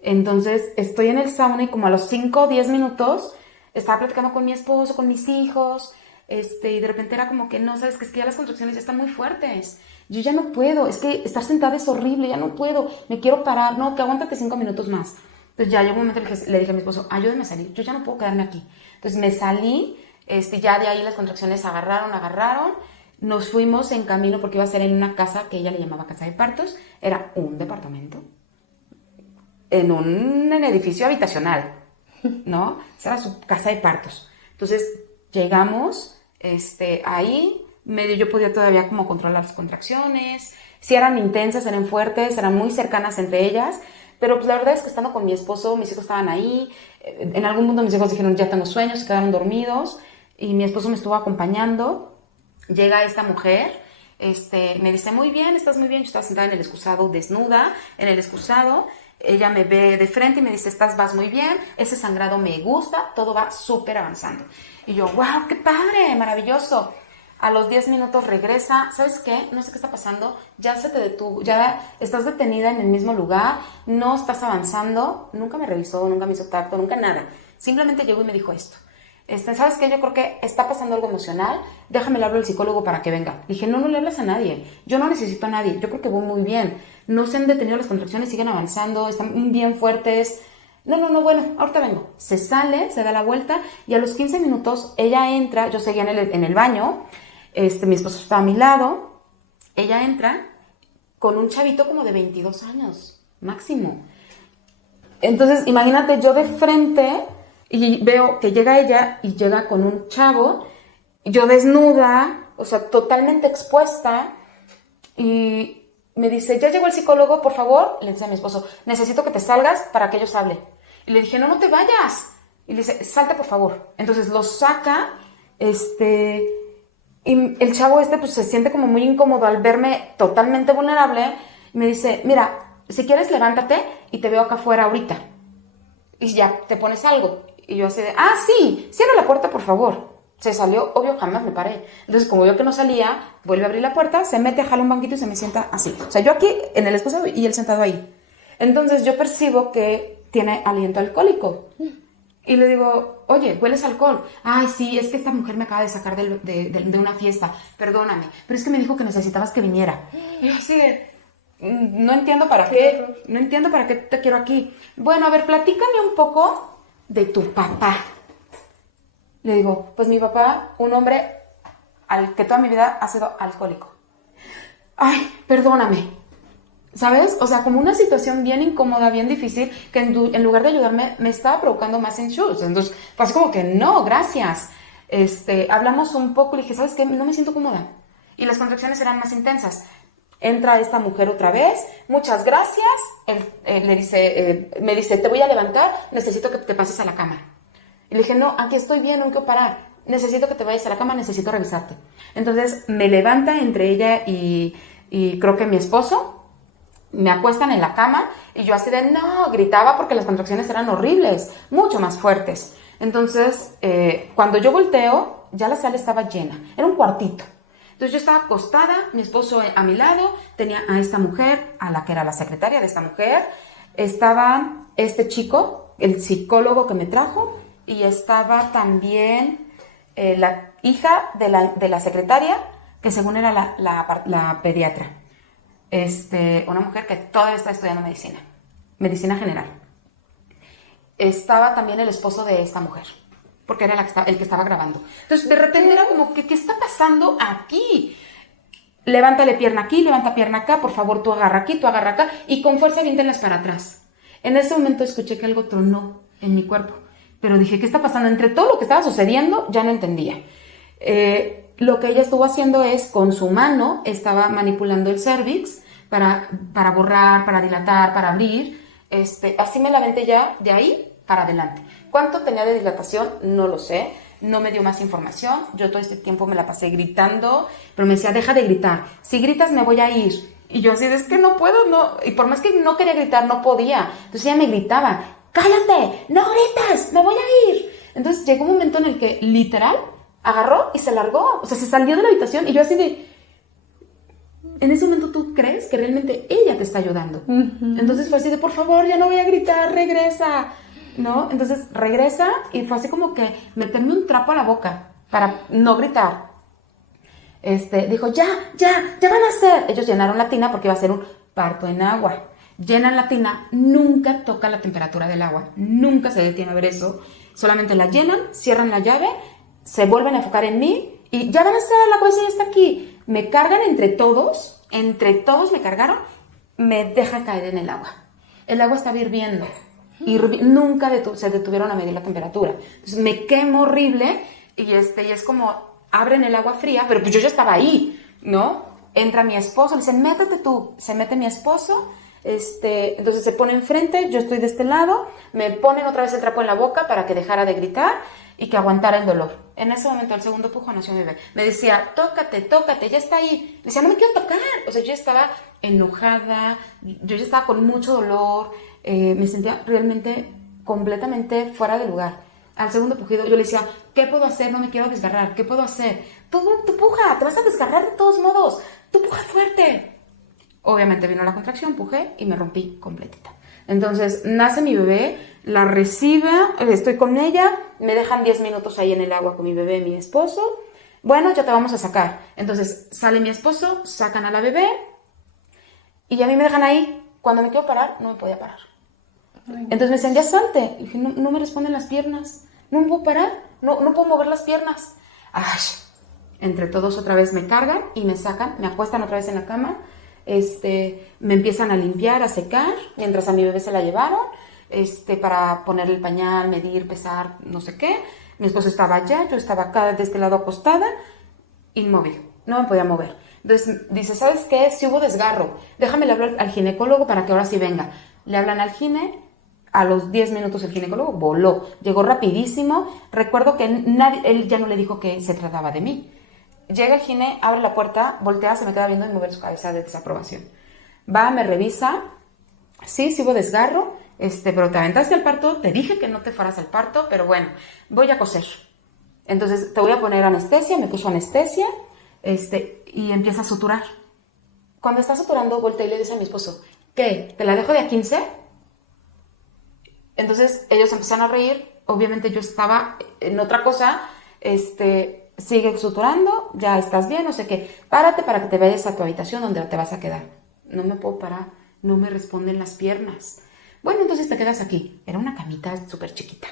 Entonces estoy en el sauna y como a los 5 o 10 minutos estaba platicando con mi esposo, con mis hijos, y de repente era como que no, sabes que es que ya las contracciones ya están muy fuertes. Yo ya no puedo, es que estar sentada es horrible, ya no puedo, me quiero parar, no, que aguántate 5 minutos más. Entonces ya llegó un momento le dije a mi esposo, ayúdame a salir, yo ya no puedo quedarme aquí. Entonces me salí, ya de ahí las contracciones agarraron, nos fuimos en camino porque iba a ser en una casa que ella le llamaba casa de partos, era un departamento, en un edificio habitacional, ¿no? Esa era su casa de partos. Entonces llegamos, ahí medio yo podía todavía como controlar las contracciones, sí eran intensas, eran fuertes, eran muy cercanas entre ellas, pero pues la verdad es que estando con mi esposo, mis hijos estaban ahí, en algún punto mis hijos dijeron ya tengo sueño, se quedaron dormidos y mi esposo me estuvo acompañando. Llega esta mujer, me dice muy bien, estás muy bien, yo estaba sentada en el excusado desnuda, en el excusado. Ella me ve de frente y me dice, vas muy bien, ese sangrado me gusta, todo va súper avanzando. Y yo, wow, qué padre, maravilloso. A los 10 minutos regresa, ¿sabes qué? No sé qué está pasando, ya se te detuvo, ya estás detenida en el mismo lugar, no estás avanzando. Nunca me revisó, nunca me hizo tacto, nunca nada. Simplemente llegó y me dijo esto. ¿Sabes qué? Yo creo que está pasando algo emocional, déjame le hablo al psicólogo para que venga. Le dije, no le hables a nadie, yo no necesito a nadie, yo creo que voy muy bien. No se han detenido las contracciones, siguen avanzando, están bien fuertes. No, bueno, ahorita vengo. Se sale, se da la vuelta y a los 15 minutos ella entra, yo seguía en el baño, mi esposo estaba a mi lado, ella entra con un chavito como de 22 años, máximo. Entonces, imagínate, yo de frente y veo que llega ella y llega con un chavo, yo desnuda, o sea, totalmente expuesta, y me dice, ¿ya llegó el psicólogo, por favor? Le dice a mi esposo, necesito que te salgas para que ellos hablen. Y le dije, no te vayas. Y le dice, salte, por favor. Entonces lo saca, y el chavo pues se siente como muy incómodo al verme totalmente vulnerable, y me dice, mira, si quieres levántate y te veo acá afuera ahorita. Y ya, te pones algo. Y yo así de, sí, cierra la puerta, por favor. Se salió, obvio, jamás me paré. Entonces, como vio que no salía, vuelve a abrir la puerta, se mete, jala un banquito y se me sienta así. O sea, yo aquí en el excusado y él sentado ahí. Entonces, yo percibo que tiene aliento alcohólico. Y le digo, oye, ¿hueles a alcohol? Ay, sí, es que esta mujer me acaba de sacar de una fiesta. Perdóname, pero es que me dijo que necesitabas que viniera. Y yo así de, no entiendo para qué. No entiendo para qué te quiero aquí. Bueno, a ver, platícame un poco de tu papá. Le digo, pues mi papá, un hombre al que toda mi vida ha sido alcohólico. Ay, perdóname, ¿sabes? O sea, como una situación bien incómoda, bien difícil, que en lugar de ayudarme, me estaba provocando más issues. Entonces, fue así como que, no, gracias. Hablamos un poco, le dije, ¿sabes qué? No me siento cómoda. Y las contracciones eran más intensas. Entra esta mujer otra vez, muchas gracias. Me dice, te voy a levantar, necesito que te pases a la cama. Y le dije, no, aquí estoy bien, no quiero parar. Necesito que te vayas a la cama, necesito revisarte. Entonces me levanta entre ella y creo que mi esposo, me acuestan en la cama y yo así de, no, gritaba porque las contracciones eran horribles, mucho más fuertes. Entonces, cuando yo volteo, ya la sala estaba llena, era un cuartito. Entonces yo estaba acostada, mi esposo a mi lado, tenía a esta mujer, a la que era la secretaria de esta mujer, estaba este chico, el psicólogo que me trajo, y estaba también la hija de la secretaria, que según era la pediatra. Una mujer que todavía está estudiando medicina general. Estaba también el esposo de esta mujer, porque era el que estaba grabando. Entonces, de repente era como, ¿qué está pasando aquí? Levántale pierna aquí, levanta pierna acá, por favor, tú agarra aquí, tú agarra acá, y con fuerza aviéntenlas para atrás. En ese momento escuché que algo tronó en mi cuerpo, pero dije, ¿qué está pasando? Entre todo lo que estaba sucediendo, ya no entendía. Lo que ella estuvo haciendo es, con su mano, estaba manipulando el cervix para borrar, para dilatar, para abrir. Así me la aventé ya de ahí para adelante. ¿Cuánto tenía de dilatación? No lo sé. No me dio más información. Yo todo este tiempo me la pasé gritando, pero me decía, deja de gritar. Si gritas me voy a ir. Y yo así, es que no puedo, no. Y por más que no quería gritar, no podía. Entonces ella me gritaba, cállate, no gritas, me voy a ir. Entonces llegó un momento en el que literal agarró y se largó. O sea, se salió de la habitación y yo así de... En ese momento tú crees que realmente ella te está ayudando. Entonces fue así de, por favor, ya no voy a gritar, regresa, ¿no? Entonces regresa y fue así como que meterme un trapo a la boca para no gritar. Dijo, ya van a hacer. Ellos llenaron la tina porque iba a ser un parto en agua. Llenan la tina, nunca toca la temperatura del agua, nunca se detiene a ver eso. Solamente la llenan, cierran la llave, se vuelven a enfocar en mí y ya van a hacer, la cabeza ya está aquí. Me cargan entre todos me cargaron, me dejan caer en el agua. El agua estaba hirviendo y nunca se detuvieron a medir la temperatura. Entonces me quemo horrible y es como abren el agua fría, pero pues yo ya estaba ahí, ¿no? Entra mi esposo, le dicen, métete tú. Se mete mi esposo, entonces se pone enfrente, yo estoy de este lado, me ponen otra vez el trapo en la boca para que dejara de gritar y que aguantara el dolor. En ese momento, el segundo pujo, nació mi bebé. Me decía, tócate, ya está ahí. Me decía, no me quiero tocar. O sea, yo estaba enojada, yo ya estaba con mucho dolor, me sentía realmente completamente fuera de lugar. Al segundo pujido yo le decía, ¿qué puedo hacer? No me quiero desgarrar, ¿qué puedo hacer? Tú puja, te vas a desgarrar de todos modos, tú puja fuerte. Obviamente vino la contracción, pujé y me rompí completita. Entonces nace mi bebé, la recibe, estoy con ella, me dejan 10 minutos ahí en el agua con mi bebé y mi esposo. Bueno, ya te vamos a sacar. Entonces sale mi esposo, sacan a la bebé y a mí me dejan ahí. Cuando me quiero parar, no me podía parar. Entonces me decían, ya salte. Y dije, no me responden las piernas. No me puedo parar, no puedo mover las piernas. Ay, entre todos otra vez me cargan y me sacan, me acuestan otra vez en la cama. Me empiezan a limpiar, a secar, mientras a mi bebé se la llevaron, para ponerle el pañal, medir, pesar, no sé qué. Mi esposo estaba allá, yo estaba acá de este lado acostada, inmóvil, no me podía mover. Entonces dice, ¿sabes qué? Si hubo desgarro, déjame hablar al ginecólogo para que ahora sí venga. Le hablan al gine, a los 10 minutos el ginecólogo voló, llegó rapidísimo. Recuerdo que él ya no le dijo que se trataba de mí. Llega el gine, abre la puerta, voltea, se me queda viendo y mueve su cabeza de desaprobación. Va, me revisa, sí hubo desgarro, pero te aventaste al parto, te dije que no te fueras al parto, pero bueno, voy a coser. Entonces te voy a poner anestesia, me puso anestesia, y empieza a suturar. Cuando está suturando, voltea y le dice a mi esposo, ¿qué? ¿Te la dejo de a 15? Entonces ellos empezaron a reír, obviamente yo estaba en otra cosa, sigue suturando, ya estás bien, no sé qué, párate para que te vayas a tu habitación donde te vas a quedar. No me puedo parar, no me responden las piernas. Bueno, entonces te quedas aquí. Era una camita súper chiquita.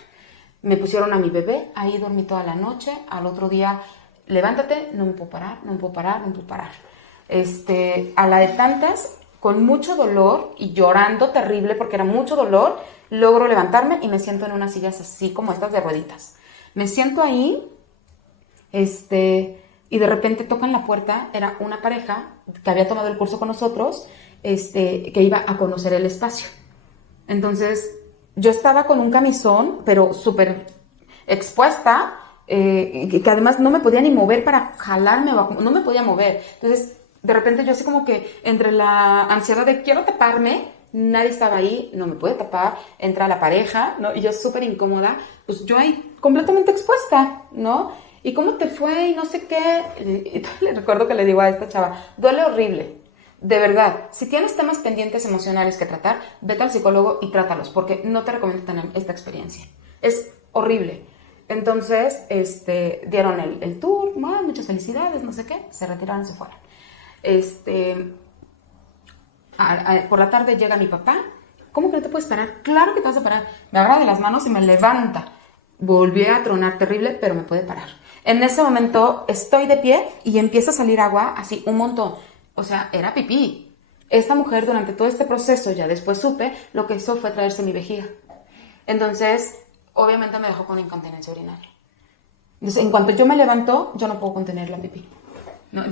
Me pusieron a mi bebé, ahí dormí toda la noche, al otro día, levántate, no me puedo parar. A la de tantas, con mucho dolor y llorando terrible porque era mucho dolor, logro levantarme y me siento en unas sillas así como estas de rueditas. Me siento ahí, y de repente tocan la puerta, era una pareja que había tomado el curso con nosotros, que iba a conocer el espacio. Entonces, yo estaba con un camisón, pero súper expuesta, que además no me podía ni mover para jalarme, no me podía mover. Entonces, de repente yo así como que entre la ansiedad de quiero taparme, nadie estaba ahí, no me puede tapar, entra la pareja, ¿no? Y yo súper incómoda, pues yo ahí completamente expuesta, ¿no? ¿Y cómo te fue? Y no sé qué. Y le recuerdo que le digo a esta chava, duele horrible. De verdad, si tienes temas pendientes emocionales que tratar, vete al psicólogo y trátalos, porque no te recomiendo tener esta experiencia. Es horrible. Entonces, dieron el tour, muchas felicidades, no sé qué, se retiraron, se fueron. Por la tarde llega mi papá. ¿Cómo que no te puedes parar? Claro que te vas a parar. Me agarra de las manos y me levanta. Volví a tronar terrible, pero me puede parar. En ese momento estoy de pie y empieza a salir agua así un montón. O sea, era pipí. Esta mujer durante todo este proceso, ya después supe, lo que hizo fue traerse mi vejiga. Entonces, obviamente me dejó con incontinencia urinaria. Entonces, en cuanto yo me levanto, yo no puedo contener la pipí. No,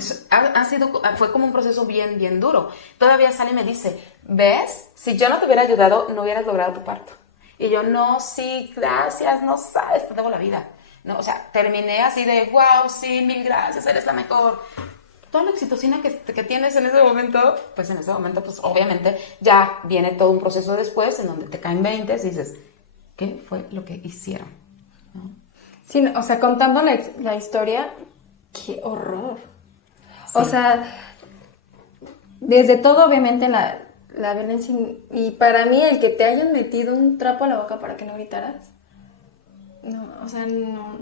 fue como un proceso bien, bien duro. Todavía sale y me dice, ¿ves? Si yo no te hubiera ayudado, no hubieras logrado tu parto. Y yo, no, sí, gracias, no sabes, te debo la vida. No, o sea, terminé así de, wow, sí, mil gracias, eres la mejor. Toda la oxitocina que tienes en ese momento, pues obviamente ya viene todo un proceso después en donde te caen 20 y dices, ¿qué fue lo que hicieron? ¿No? Sí, o sea, contando la historia, qué horror. Sí. O sea, desde todo, obviamente, la violencia. Y para mí, el que te hayan metido un trapo a la boca para que no gritaras. No, o sea, no.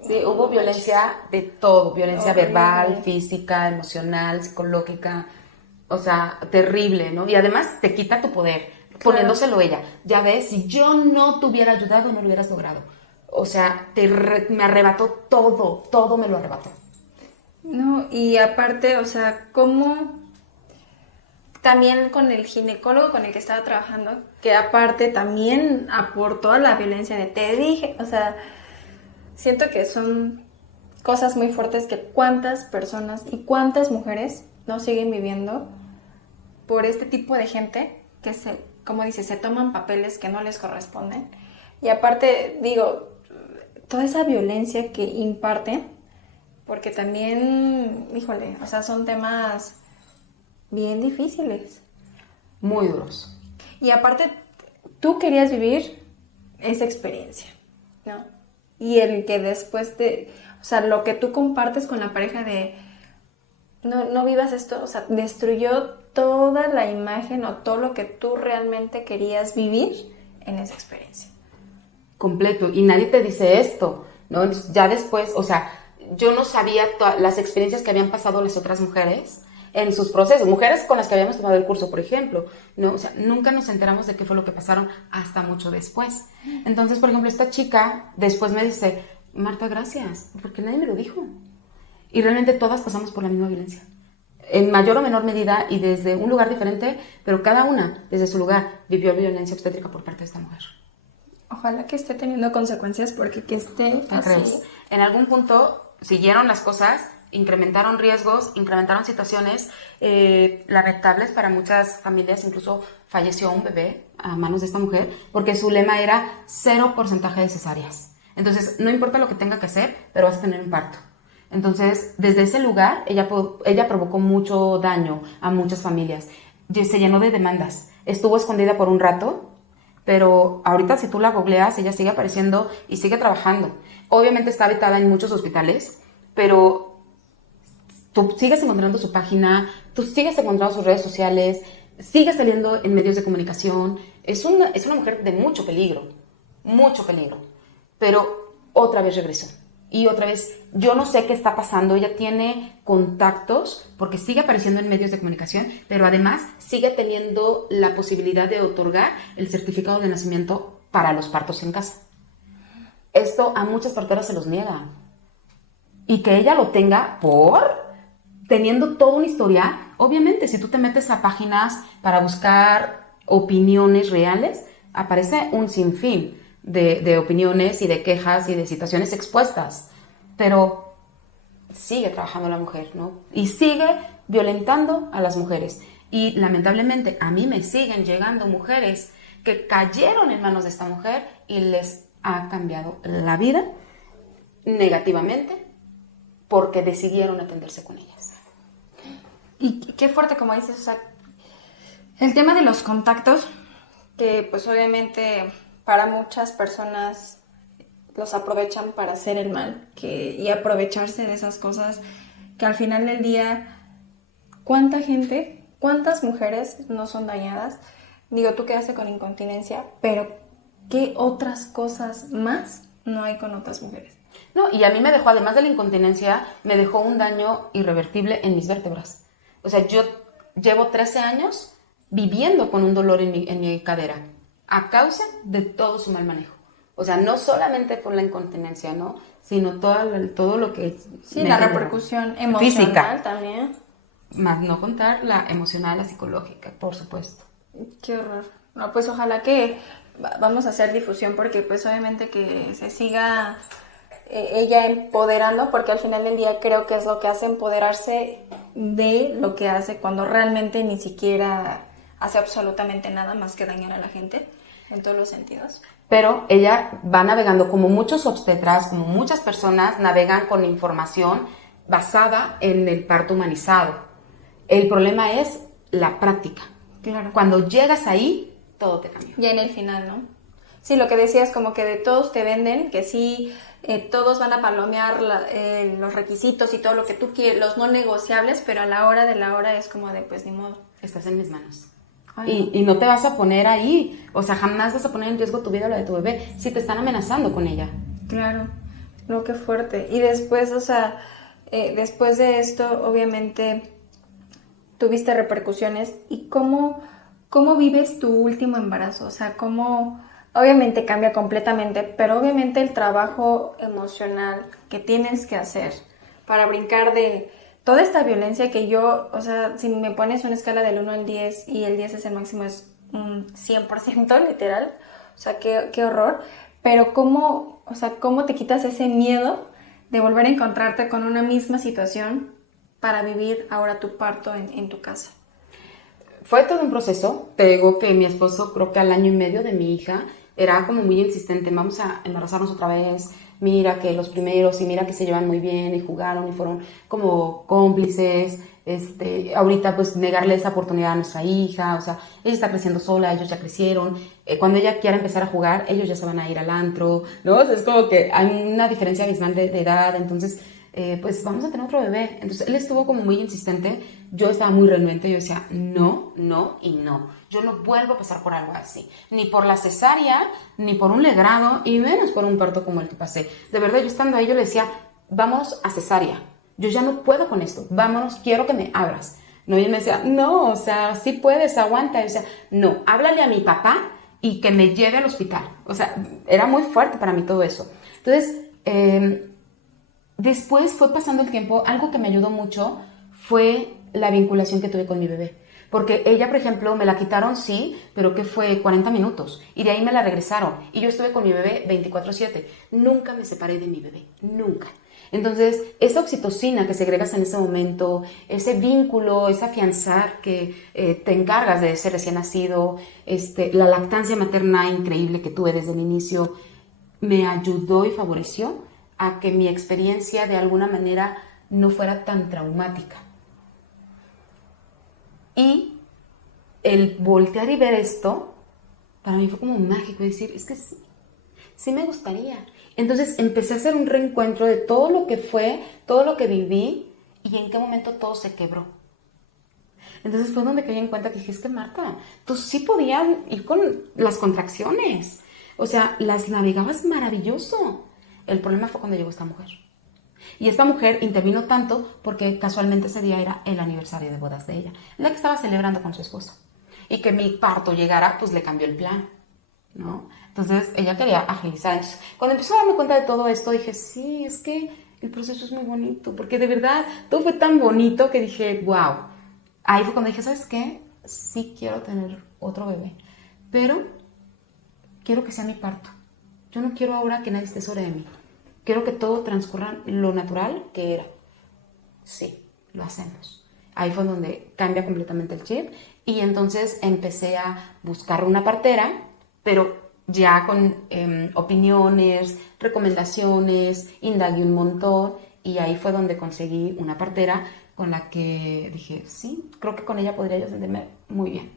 Sí, hubo violencia de todo. Violencia verbal, física, emocional, psicológica. O sea, terrible, ¿no? Y además te quita tu poder, poniéndoselo ella. Ya ves, si yo no te hubiera ayudado, no lo hubieras logrado. O sea, me arrebató todo me lo arrebató. No, y aparte, o sea, ¿cómo? También con el ginecólogo con el que estaba trabajando, que aparte también aportó a la violencia de te dije, o sea, siento que son cosas muy fuertes que cuántas personas y cuántas mujeres no siguen viviendo por este tipo de gente que como dices, se toman papeles que no les corresponden. Y aparte, digo, toda esa violencia que imparten, porque también, híjole, o sea, son temas bien difíciles. Muy duros. Y aparte, tú querías vivir esa experiencia, ¿no? Y el que después o sea, lo que tú compartes con la pareja de, no vivas esto, o sea, destruyó toda la imagen o todo lo que tú realmente querías vivir en esa experiencia. Completo. Y nadie te dice esto, ¿no? Entonces, ya después, o sea, yo no sabía las experiencias que habían pasado las otras mujeres en sus procesos, mujeres con las que habíamos tomado el curso, por ejemplo, ¿no? O sea, nunca nos enteramos de qué fue lo que pasaron hasta mucho después. Entonces, por ejemplo, esta chica después me dice, Marta, gracias, porque nadie me lo dijo. Y realmente todas pasamos por la misma violencia, en mayor o menor medida y desde un lugar diferente, pero cada una, desde su lugar, vivió violencia obstétrica por parte de esta mujer. Ojalá que esté teniendo consecuencias, porque que esté así. En algún punto siguieron las cosas, incrementaron riesgos, incrementaron situaciones lamentables para muchas familias. Incluso falleció un bebé a manos de esta mujer porque su lema era 0% de cesáreas. Entonces, no importa lo que tenga que hacer, pero vas a tener un parto. Entonces, desde ese lugar, ella provocó mucho daño a muchas familias. Se llenó de demandas. Estuvo escondida por un rato, pero ahorita si tú la googleas, ella sigue apareciendo y sigue trabajando. Obviamente está habitada en muchos hospitales, pero tú sigues encontrando su página, tú sigues encontrando sus redes sociales, sigue saliendo en medios de comunicación. Es una mujer de mucho peligro, pero otra vez regresó. Y otra vez, yo no sé qué está pasando, ella tiene contactos porque sigue apareciendo en medios de comunicación, pero además sigue teniendo la posibilidad de otorgar el certificado de nacimiento para los partos en casa. Esto a muchas parteras se los niega. Y que ella lo tenga teniendo todo un historial. Obviamente, si tú te metes a páginas para buscar opiniones reales, aparece un sinfín de opiniones y de quejas y de situaciones expuestas, pero sigue trabajando la mujer, ¿no? Y sigue violentando a las mujeres. Y lamentablemente a mí me siguen llegando mujeres que cayeron en manos de esta mujer y les ha cambiado la vida negativamente porque decidieron atenderse con ellas. Y qué fuerte, como dices, o sea, el tema de los contactos, que pues obviamente para muchas personas los aprovechan para hacer el mal y aprovecharse de esas cosas que al final del día, ¿cuánta gente, cuántas mujeres no son dañadas? Digo, tú quedaste con incontinencia, pero ¿qué otras cosas más no hay con otras mujeres? No, y a mí me dejó, además de la incontinencia, me dejó un daño irrevertible en mis vértebras. O sea, yo llevo 13 años viviendo con un dolor en mi cadera, a causa de todo su mal manejo. O sea, no solamente por la incontinencia, ¿no? Sino todo lo que... Sí, la repercusión emocional física también. Más no contar la emocional, la psicológica, por supuesto. Qué horror. No, pues ojalá que vamos a hacer difusión porque pues obviamente que se siga ella empoderando, porque al final del día creo que es lo que hace, empoderarse de lo que hace cuando realmente ni siquiera hace absolutamente nada más que dañar a la gente en todos los sentidos. Pero ella va navegando, como muchos obstetras, como muchas personas navegan con información basada en el parto humanizado. El problema es la práctica. Claro. Cuando llegas ahí, todo te cambia. Ya en el final, ¿no? Sí, lo que decías, como que de todos te venden, que sí, todos van a palomear los requisitos y todo lo que tú quieres, los no negociables, pero a la hora de la hora es como de, pues, ni modo. Estás en mis manos. Ay, Y no te vas a poner ahí, o sea, jamás vas a poner en riesgo tu vida o la de tu bebé si te están amenazando con ella. claro, no, qué fuerte. Y después, o sea, después de esto, obviamente, tuviste repercusiones. ¿Y cómo vives tu último embarazo? O sea, obviamente cambia completamente, pero obviamente el trabajo emocional que tienes que hacer para brincar de toda esta violencia que yo, o sea, si me pones una escala del 1 al 10 y el 10 es el máximo, es un 100% literal, o sea, qué horror, pero ¿cómo te quitas ese miedo de volver a encontrarte con una misma situación para vivir ahora tu parto en tu casa? Fue todo un proceso. Te digo que mi esposo, creo que al año y medio de mi hija, era como muy insistente, vamos a embarazarnos otra vez, mira que los primeros y mira que se llevan muy bien y jugaron y fueron como cómplices, ahorita pues negarle esa oportunidad a nuestra hija, o sea, ella está creciendo sola, ellos ya crecieron, cuando ella quiera empezar a jugar, ellos ya se van a ir al antro, ¿no? O sea, es como que hay una diferencia abismal de edad, entonces pues vamos a tener otro bebé. Entonces él estuvo como muy insistente, yo estaba muy renuente, yo decía no, no y no. Yo no vuelvo a pasar por algo así, ni por la cesárea, ni por un legrado, y menos por un parto como el que pasé. De verdad, yo estando ahí, yo le decía, vámonos a cesárea, yo ya no puedo con esto, vámonos, quiero que me abras. No, y él me decía, no, o sea, sí puedes, aguanta. Yo decía, no, háblale a mi papá y que me lleve al hospital. O sea, era muy fuerte para mí todo eso. Entonces, después fue pasando el tiempo, algo que me ayudó mucho fue la vinculación que tuve con mi bebé. Porque ella, por ejemplo, me la quitaron, sí, pero que fue 40 minutos. Y de ahí me la regresaron. Y yo estuve con mi bebé 24/7. Nunca me separé de mi bebé, nunca. Entonces, esa oxitocina que segregas en ese momento, ese vínculo, ese afianzar que te encargas de ese recién nacido, la lactancia materna increíble que tuve desde el inicio, me ayudó y favoreció a que mi experiencia de alguna manera no fuera tan traumática. Y el voltear y ver esto, para mí fue como mágico, decir, es que sí me gustaría. Entonces empecé a hacer un reencuentro de todo lo que fue, todo lo que viví y en qué momento todo se quebró. Entonces fue donde caí en cuenta que dije, es que Marta, tú sí podías ir con las contracciones. O sea, las navegabas maravilloso. El problema fue cuando llegó esta mujer. Y esta mujer intervino tanto porque casualmente ese día era el aniversario de bodas de ella, la que estaba celebrando con su esposo. Y que mi parto llegara, pues le cambió el plan, ¿no? Entonces ella quería agilizar. Entonces, cuando empezó a darme cuenta de todo esto, dije, sí, es que el proceso es muy bonito, porque de verdad todo fue tan bonito que dije, wow. Ahí fue cuando dije, ¿sabes qué? Sí quiero tener otro bebé, pero quiero que sea mi parto. Yo no quiero ahora que nadie esté sobre de mí. Quiero que todo transcurra lo natural que era. Sí, lo hacemos. Ahí fue donde cambia completamente el chip y entonces empecé a buscar una partera, pero ya con opiniones, recomendaciones, indagué un montón y ahí fue donde conseguí una partera con la que dije, sí, creo que con ella podría yo sentirme muy bien.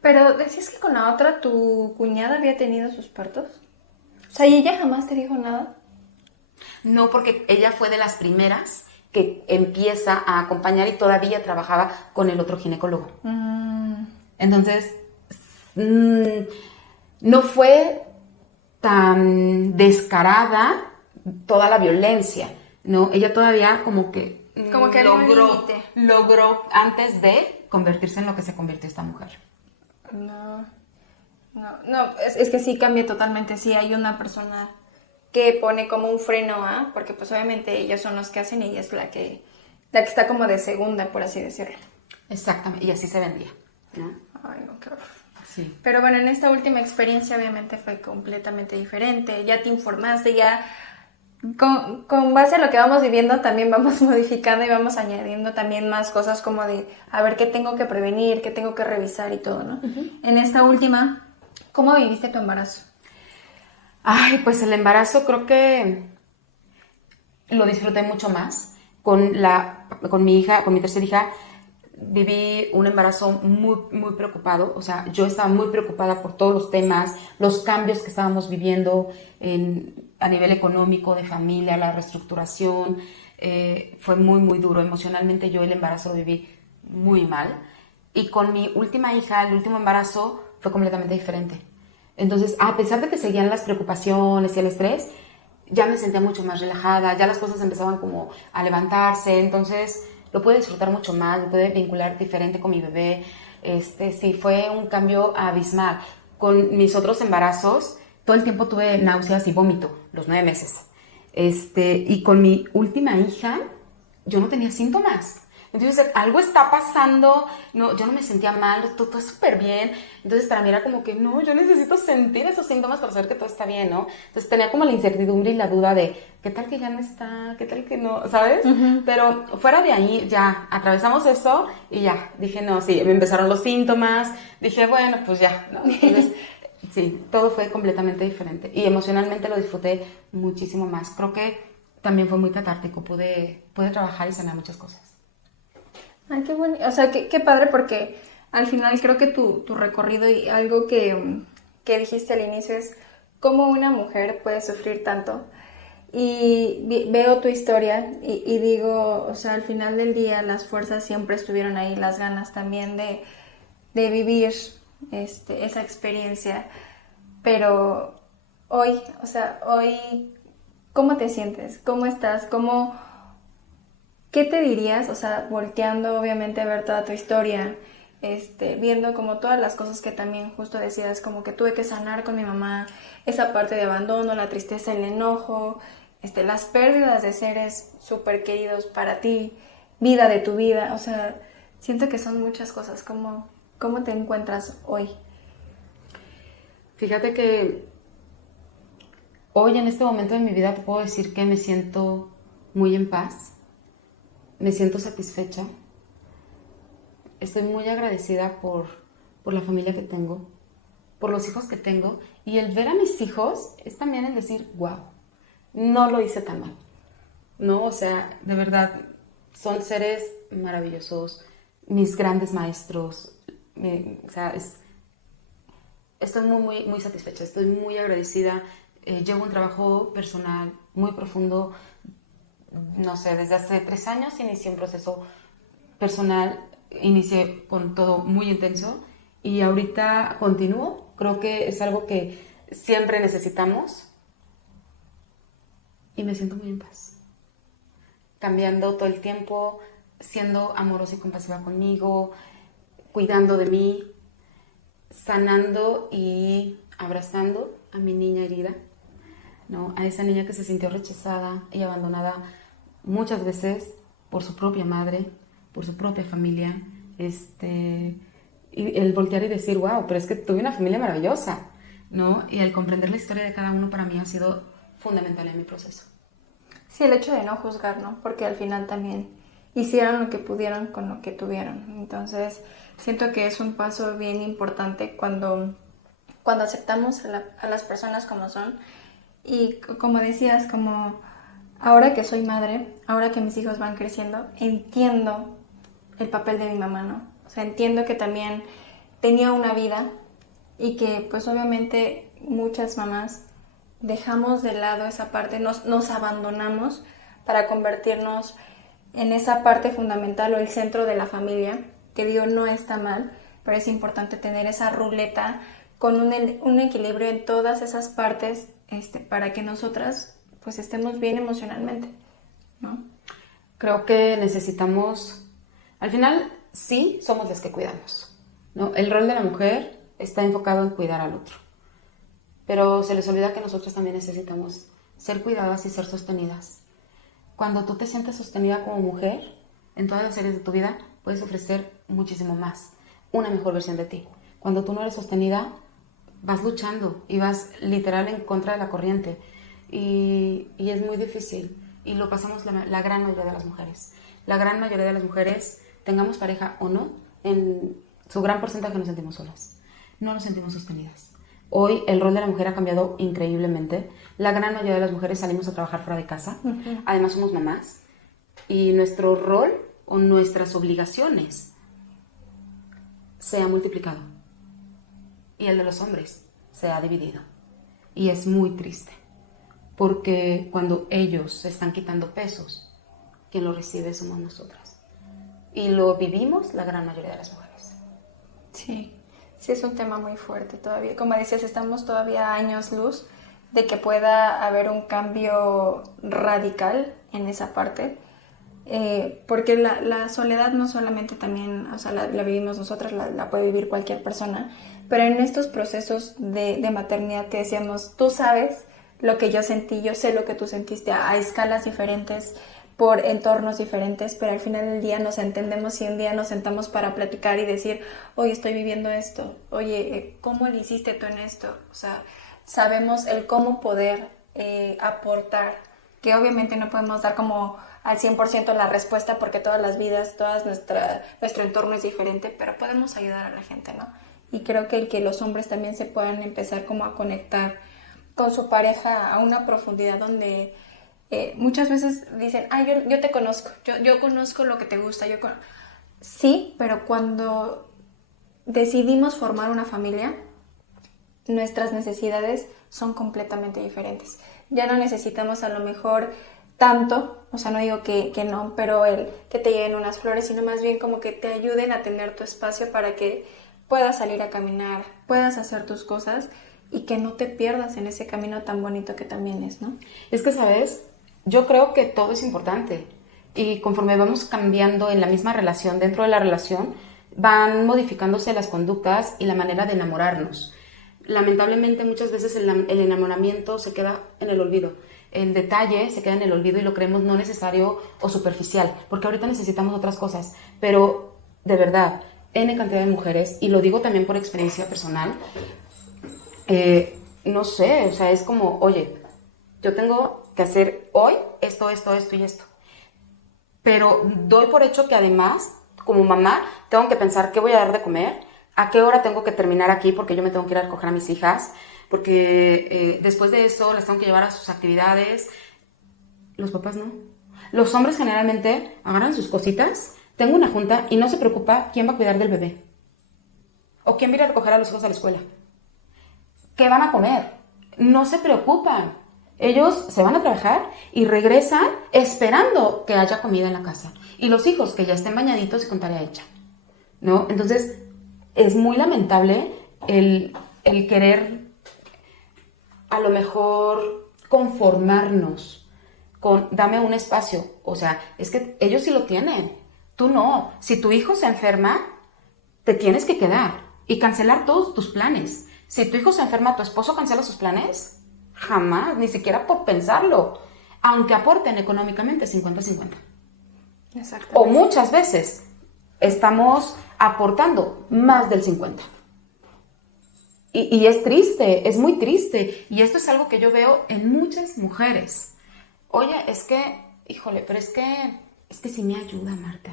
Pero decías que con la otra tu cuñada había tenido sus partos. O sea, ¿y ella jamás te dijo nada? No, porque ella fue de las primeras que empieza a acompañar y todavía trabajaba con el otro ginecólogo. Entonces, no fue tan descarada toda la violencia, ¿no? Ella todavía como que logró antes de convertirse en lo que se convirtió esta mujer. No, es que sí cambia totalmente. Sí hay una persona que pone como un freno a, porque pues obviamente ellos son los que hacen y ella es la que está como de segunda, por así decirlo. Exactamente, y así se vendía, ¿no? Ay, no, qué horror. Sí. Pero bueno, en esta última experiencia obviamente fue completamente diferente. Ya te informaste, ya con base a lo que vamos viviendo también vamos modificando y vamos añadiendo también más cosas como de a ver qué tengo que prevenir, qué tengo que revisar y todo, ¿no? En esta última, ¿cómo viviste tu embarazo? Ay, pues el embarazo creo que lo disfruté mucho más. Con mi hija, con mi tercera hija, viví un embarazo muy, muy preocupado. O sea, yo estaba muy preocupada por todos los temas, los cambios que estábamos viviendo a nivel económico, de familia, la reestructuración. Fue muy, muy duro. Emocionalmente yo el embarazo lo viví muy mal. Y con mi última hija, el último embarazo, fue completamente diferente. Entonces, a pesar de que seguían las preocupaciones y el estrés, ya me sentía mucho más relajada, ya las cosas empezaban como a levantarse, entonces lo pude disfrutar mucho más, me pude vincular diferente con mi bebé. Sí, fue un cambio abismal. Con mis otros embarazos, todo el tiempo tuve náuseas y vómito, los 9 meses. Y con mi última hija, yo no tenía síntomas. Entonces, algo está pasando, no, yo no me sentía mal, todo súper bien. Entonces, para mí era como que, no, yo necesito sentir esos síntomas para saber que todo está bien, ¿no? Entonces, tenía como la incertidumbre y la duda de, ¿qué tal que ya no está? ¿Qué tal que no? ¿Sabes? Pero fuera de ahí, ya, atravesamos eso y ya, dije, no, sí, me empezaron los síntomas, dije, bueno, pues ya, ¿no? Entonces, sí, todo fue completamente diferente y emocionalmente lo disfruté muchísimo más. Creo que también fue muy catártico, pude trabajar y sanar muchas cosas. Ay, qué bueno. O sea, qué padre porque al final creo que tu recorrido y algo que dijiste al inicio es cómo una mujer puede sufrir tanto. Y veo tu historia y digo, o sea, al final del día las fuerzas siempre estuvieron ahí, las ganas también de vivir esa experiencia. Pero hoy, o sea, hoy, ¿cómo te sientes? ¿Cómo estás? ¿Qué te dirías? O sea, volteando obviamente a ver toda tu historia, viendo como todas las cosas que también justo decías, como que tuve que sanar con mi mamá, esa parte de abandono, la tristeza, el enojo, las pérdidas de seres súper queridos para ti, vida de tu vida, o sea, siento que son muchas cosas. ¿Cómo te encuentras hoy? Fíjate que hoy en este momento de mi vida te puedo decir que me siento muy en paz. Me siento satisfecha. Estoy muy agradecida por la familia que tengo, por los hijos que tengo. Y el ver a mis hijos es también el decir, wow, no lo hice tan mal. ¿No? O sea, de verdad, son seres maravillosos, mis grandes maestros. O sea, estoy muy, muy, muy satisfecha, estoy muy agradecida. Llevo un trabajo personal muy profundo. No sé, desde hace 3 años inicié un proceso personal, inicié con todo muy intenso y ahorita continúo. Creo que es algo que siempre necesitamos y me siento muy en paz. Cambiando todo el tiempo, siendo amorosa y compasiva conmigo, cuidando de mí, sanando y abrazando a mi niña herida, ¿no? A esa niña que se sintió rechazada y abandonada muchas veces por su propia madre, por su propia familia, y el voltear y decir, wow, pero es que tuve una familia maravillosa, ¿no? Y el comprender la historia de cada uno para mí ha sido fundamental en mi proceso. Sí, el hecho de no juzgar, ¿no? Porque al final también hicieron lo que pudieron con lo que tuvieron. Entonces, siento que es un paso bien importante cuando aceptamos a las personas como son. Y como decías, como ahora que soy madre, ahora que mis hijos van creciendo, entiendo el papel de mi mamá, ¿no? O sea, entiendo que también tenía una vida y que pues obviamente muchas mamás dejamos de lado esa parte, nos abandonamos para convertirnos en esa parte fundamental o el centro de la familia, que digo, no está mal, pero es importante tener esa ruleta con un equilibrio en todas esas partes, para que nosotras pues estemos bien emocionalmente, ¿no? Creo que necesitamos, al final sí somos las que cuidamos, ¿no? El rol de la mujer está enfocado en cuidar al otro, pero se les olvida que nosotros también necesitamos ser cuidadas y ser sostenidas. Cuando tú te sientes sostenida como mujer, en todas las áreas de tu vida puedes ofrecer muchísimo más, una mejor versión de ti. Cuando tú no eres sostenida, vas luchando y vas literal en contra de la corriente. y es muy difícil. Y lo pasamos la gran mayoría de las mujeres. La gran mayoría de las mujeres, tengamos pareja o no, en su gran porcentaje nos sentimos solas. No nos sentimos sostenidas. Hoy el rol de la mujer ha cambiado increíblemente. La gran mayoría de las mujeres salimos a trabajar fuera de casa. Uh-huh. Además somos mamás. Y nuestro rol o nuestras obligaciones se ha multiplicado. Y el de los hombres se ha dividido. Y es muy triste. Porque cuando ellos se están quitando pesos, quien lo recibe somos nosotras. Y lo vivimos la gran mayoría de las mujeres. Sí. Sí, es un tema muy fuerte todavía. Como decías, estamos todavía a años luz de que pueda haber un cambio radical en esa parte. Porque la soledad no solamente también, o sea, la vivimos nosotras, la puede vivir cualquier persona, pero en estos procesos de maternidad que decíamos, tú sabes lo que yo sentí, yo sé lo que tú sentiste a escalas diferentes, por entornos diferentes, pero al final del día nos entendemos y un día nos sentamos para platicar y decir, oye, estoy viviendo esto, oye, ¿cómo le hiciste tú en esto? O sea, sabemos el cómo poder aportar, que obviamente no podemos dar como al 100% la respuesta porque todas las vidas, nuestro entorno es diferente, pero podemos ayudar a la gente, ¿no? Y creo que el que los hombres también se puedan empezar como a conectar con su pareja a una profundidad donde muchas veces dicen, yo te conozco, yo conozco lo que te gusta, sí, pero cuando decidimos formar una familia, nuestras necesidades son completamente diferentes. Ya no necesitamos a lo mejor tanto, o sea, no digo que no, pero el que te lleguen unas flores, sino más bien como que te ayuden a tener tu espacio para que puedas salir a caminar, puedas hacer tus cosas y que no te pierdas en ese camino tan bonito que también es, ¿no? Es que, ¿sabes? Yo creo que todo es importante y conforme vamos cambiando en la misma relación, dentro de la relación, van modificándose las conductas y la manera de enamorarnos. Lamentablemente muchas veces el enamoramiento se queda en el olvido, el detalle se queda en el olvido y lo creemos no necesario o superficial, porque ahorita necesitamos otras cosas, pero de verdad, N cantidad de mujeres, y lo digo también por experiencia personal, no sé, o sea, es como, oye, yo tengo que hacer hoy esto y esto. Pero doy por hecho que además, como mamá, tengo que pensar qué voy a dar de comer, a qué hora tengo que terminar aquí porque yo me tengo que ir a recoger a mis hijas, porque después de eso las tengo que llevar a sus actividades. Los papás no. Los hombres generalmente agarran sus cositas, tengo una junta y no se preocupa quién va a cuidar del bebé. O quién va a ir a recoger a los hijos a la escuela. ¿Qué van a comer? No se preocupan. Ellos se van a trabajar y regresan esperando que haya comida en la casa. Y los hijos que ya estén bañaditos y con tarea hecha, ¿no? Entonces, es muy lamentable el querer a lo mejor conformarnos con dame un espacio. O sea, es que ellos sí lo tienen. Tú no. Si tu hijo se enferma, te tienes que quedar y cancelar todos tus planes. Si tu hijo se enferma, ¿tu esposo cancela sus planes? Jamás, ni siquiera por pensarlo, aunque aporten económicamente 50-50. Exactamente. O muchas veces estamos aportando más del 50. Y es triste, es muy triste. Y esto es algo que yo veo en muchas mujeres. Oye, es que, híjole, pero es que sí me ayuda, Marta.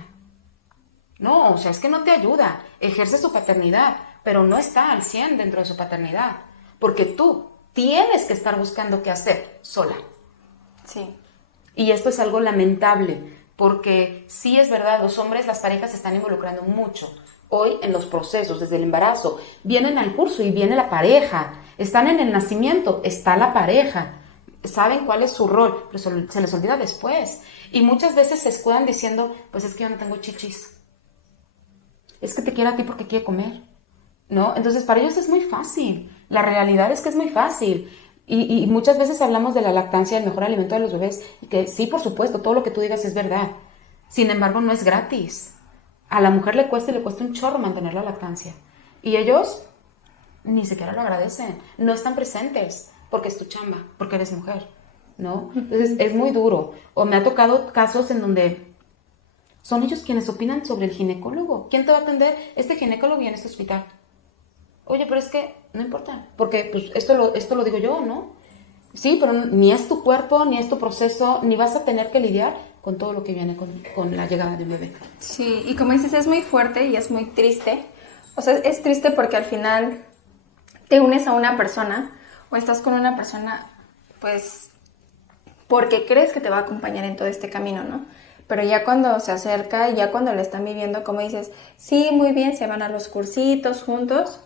No, o sea, es que no te ayuda. Ejerce su paternidad, pero no está al 100 dentro de su paternidad. Porque tú tienes que estar buscando qué hacer sola. Sí. Y esto es algo lamentable, porque sí es verdad, los hombres, las parejas se están involucrando mucho. Hoy en los procesos, desde el embarazo, vienen al curso y viene la pareja. Están en el nacimiento, está la pareja. Saben cuál es su rol, pero se les olvida después. Y muchas veces se escudan diciendo, pues es que yo no tengo chichis. Es que te quiere a ti porque quiere comer, ¿no? Entonces para ellos es muy fácil. La realidad es que es muy fácil. Y muchas veces hablamos de la lactancia, el mejor alimento de los bebés, y que sí, por supuesto, todo lo que tú digas es verdad. Sin embargo, no es gratis. A la mujer le cuesta un chorro mantener la lactancia. Y ellos ni siquiera lo agradecen. No están presentes porque es tu chamba, porque eres mujer, ¿no? Entonces, es muy duro. O me ha tocado casos en donde son ellos quienes opinan sobre el ginecólogo. ¿Quién te va a atender? Este ginecólogo y en este hospital. Oye, pero es que no importa, porque pues esto lo digo yo, ¿no? Sí, pero ni es tu cuerpo, ni es tu proceso, ni vas a tener que lidiar con todo lo que viene con la llegada de un bebé. Sí, y como dices, es muy fuerte y es muy triste. O sea, es triste porque al final te unes a una persona o estás con una persona, pues, porque crees que te va a acompañar en todo este camino, ¿no? Pero ya cuando se acerca, ya cuando lo están viviendo, como dices, sí, muy bien, se van a los cursitos juntos,